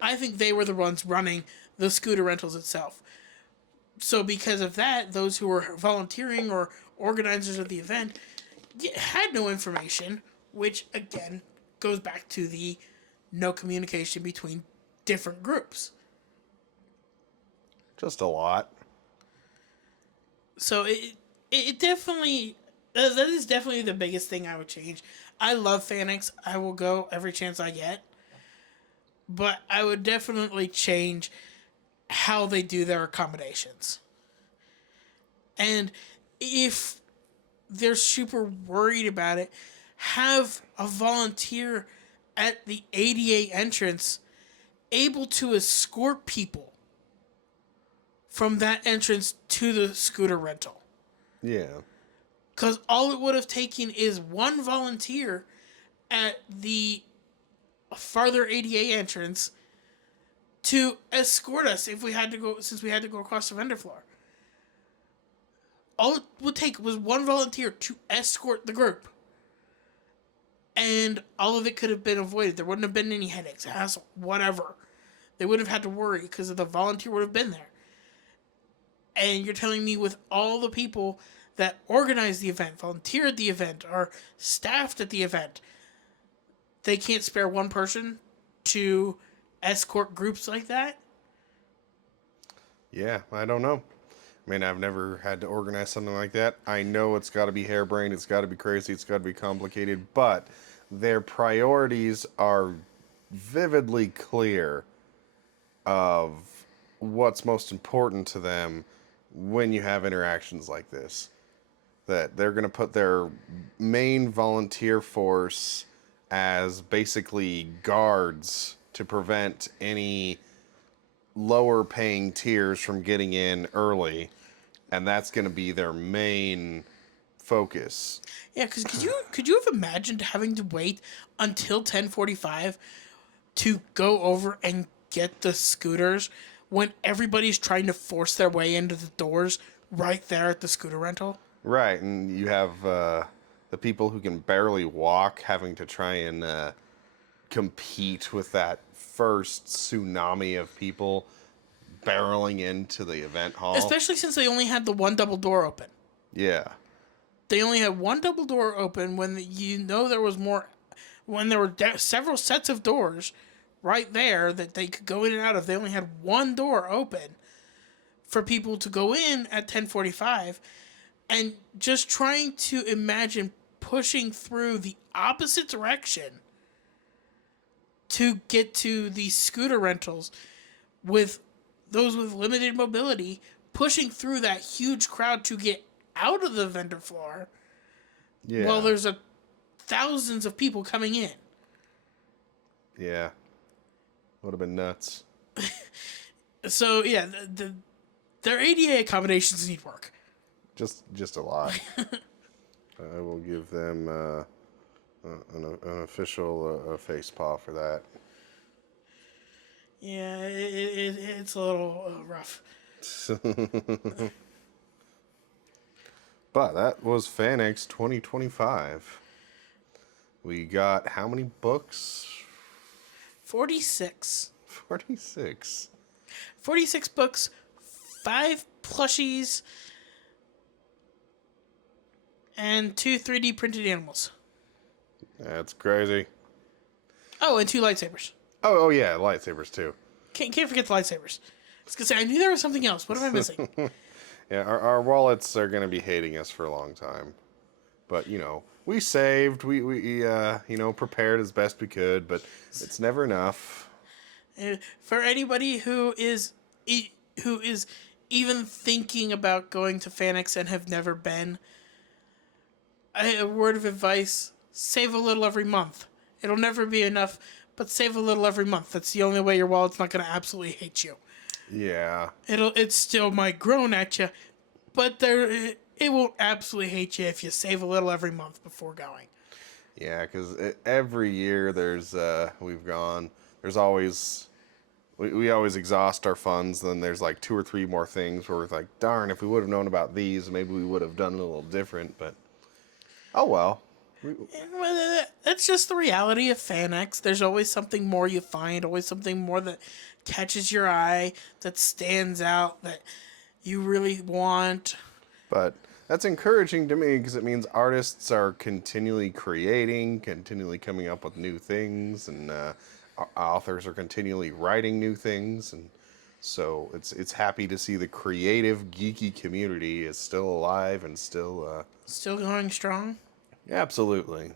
I think they were the ones running the scooter rentals itself. So because of that, those who were volunteering or organizers of the event had no information, which again goes back to the no communication between different groups. Just a lot. So it definitely that is definitely the biggest thing I would change. I love FanX. I will go every chance I get, but I would definitely change how they do their accommodations. And if they're super worried about it, have a volunteer at the ADA entrance able to escort people from that entrance to the scooter rental. Yeah. Because all it would have taken is one volunteer at the farther ADA entrance to escort us if we had to go, since we had to go across the vendor floor. All it would take was one volunteer to escort the group. And all of it could have been avoided. There wouldn't have been any headaches, hassle, whatever. They wouldn't have had to worry because the volunteer would have been there. And you're telling me with all the people that organized the event, volunteered at the event, or staffed at the event, they can't spare one person to escort groups like that? Yeah, I don't know. I mean, I've never had to organize something like that. I know it's got to be harebrained, it's got to be crazy, it's got to be complicated, but their priorities are vividly clear of what's most important to them when you have interactions like this. That they're going to put their main volunteer force as basically guards to prevent any lower paying tiers from getting in early, and that's going to be their main focus. Yeah, because could you have imagined having to wait until 10:45 to go over and get the scooters when everybody's trying to force their way into the doors right there at the scooter rental? Right, and you have the people who can barely walk having to try and compete with that first tsunami of people barreling into the event hall. Especially since they only had the one double door open. Yeah. They only had one double door open when there was more, when there were several sets of doors right there that they could go in and out of. They only had one door open for people to go in at 10:45, and just trying to imagine pushing through the opposite direction to get to these scooter rentals with those with limited mobility, pushing through that huge crowd to get out of the vendor floor. Yeah. Well, there's thousands of people coming in. Yeah. Would have been nuts. So yeah, their ADA accommodations need work. Just a lot. I will give them an official face paw for that. Yeah, it's a little rough. But that was FanX 2025. We got how many books? 46. 46. 46 books, 5 plushies, and 2 3D printed animals. That's crazy. Oh, and 2 lightsabers. Oh yeah, lightsabers too. Can't forget the lightsabers. I was gonna say, I knew there was something else. What am I missing? Yeah, our wallets are going to be hating us for a long time. But, we saved, we prepared as best we could, but it's never enough. For anybody who is even thinking about going to FanX and have never been, a word of advice: save a little every month. It'll never be enough, but save a little every month. That's the only way your wallet's not going to absolutely hate you. Yeah. It still might groan at you, but it won't absolutely hate you if you save a little every month before going. Yeah, because every year there's always we always exhaust our funds. Then there's like 2 or 3 more things where we're like, darn, if we would have known about these, maybe we would have done it a little different. But oh well. Well, that's just the reality of FanX. There's always something more you find, always something more that catches your eye, that stands out, that you really want. But that's encouraging to me because it means artists are continually creating, continually coming up with new things, and authors are continually writing new things. And so it's happy to see the creative, geeky community is still alive and still... Still going strong. Absolutely.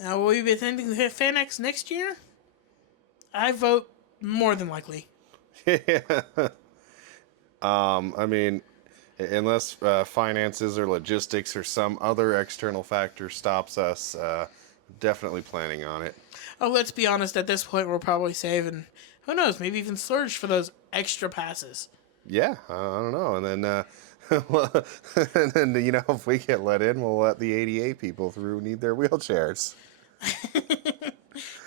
Now, will we be attending the FanX next year? I vote more than likely. Yeah. I mean, unless finances or logistics or some other external factor stops us, definitely planning on it. Oh, let's be honest, at this point, we're probably saving, who knows, maybe even splurge for those extra passes. Yeah, I don't know. And then, and then, if we get let in, we'll let the ADA people through who need their wheelchairs.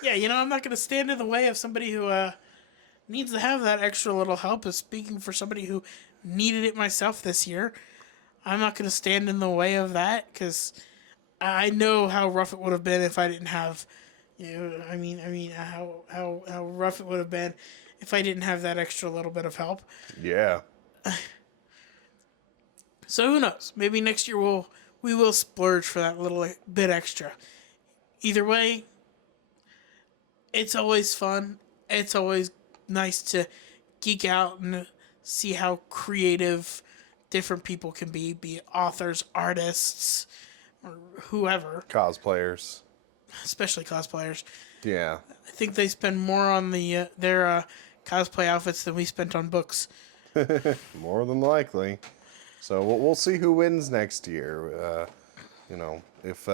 Yeah, I'm not going to stand in the way of somebody who needs to have that extra little help. As speaking for somebody who needed it myself this year, I'm not going to stand in the way of that because I know how rough it would have been if I didn't have, how rough it would have been if I didn't have that extra little bit of help. Yeah. So who knows? Maybe next year we will splurge for that little bit extra. Either way, it's always fun. It's always nice to geek out and see how creative different people can be it authors, artists, or whoever. Cosplayers. Especially cosplayers. Yeah. I think they spend more on their cosplay outfits than we spent on books. More than likely. So we'll see who wins next year. If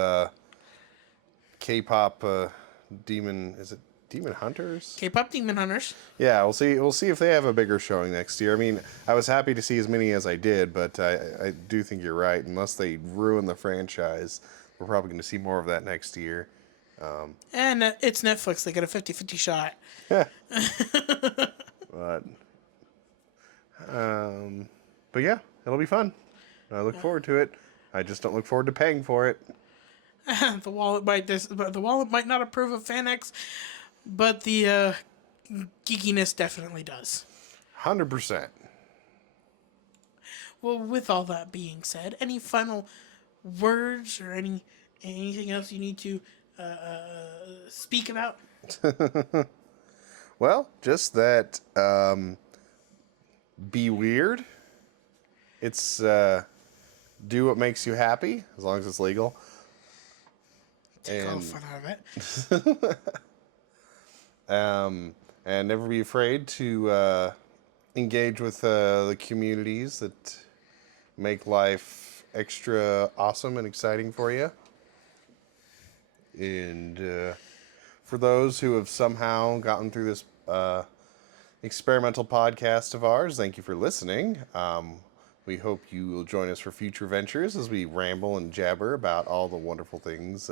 K-pop is it Demon Hunters? K-pop Demon Hunters. Yeah, we'll see. We'll see if they have a bigger showing next year. I mean, I was happy to see as many as I did, but I do think you're right. Unless they ruin the franchise, we're probably going to see more of that next year. And it's Netflix. They get a 50-50 shot. But yeah, it'll be fun. I look forward to it. I just don't look forward to paying for it. The wallet might not approve of FanX, but the geekiness definitely does. 100%. Well, with all that being said, any final words or anything else you need to speak about? Well, just that be weird. It's do what makes you happy, as long as it's legal. Take all the fun out of it. And never be afraid to engage with the communities that make life extra awesome and exciting for you. And for those who have somehow gotten through this experimental podcast of ours, thank you for listening. We hope you will join us for future ventures as we ramble and jabber about all the wonderful things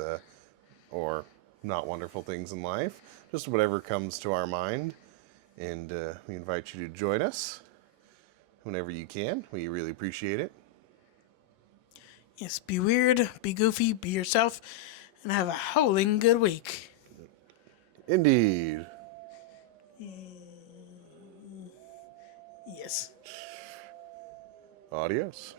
or not wonderful things in life, just whatever comes to our mind. And we invite you to join us whenever you can. We really appreciate it. Yes, be weird, be goofy, be yourself, and have a howling good week. Indeed. Yes. Adios.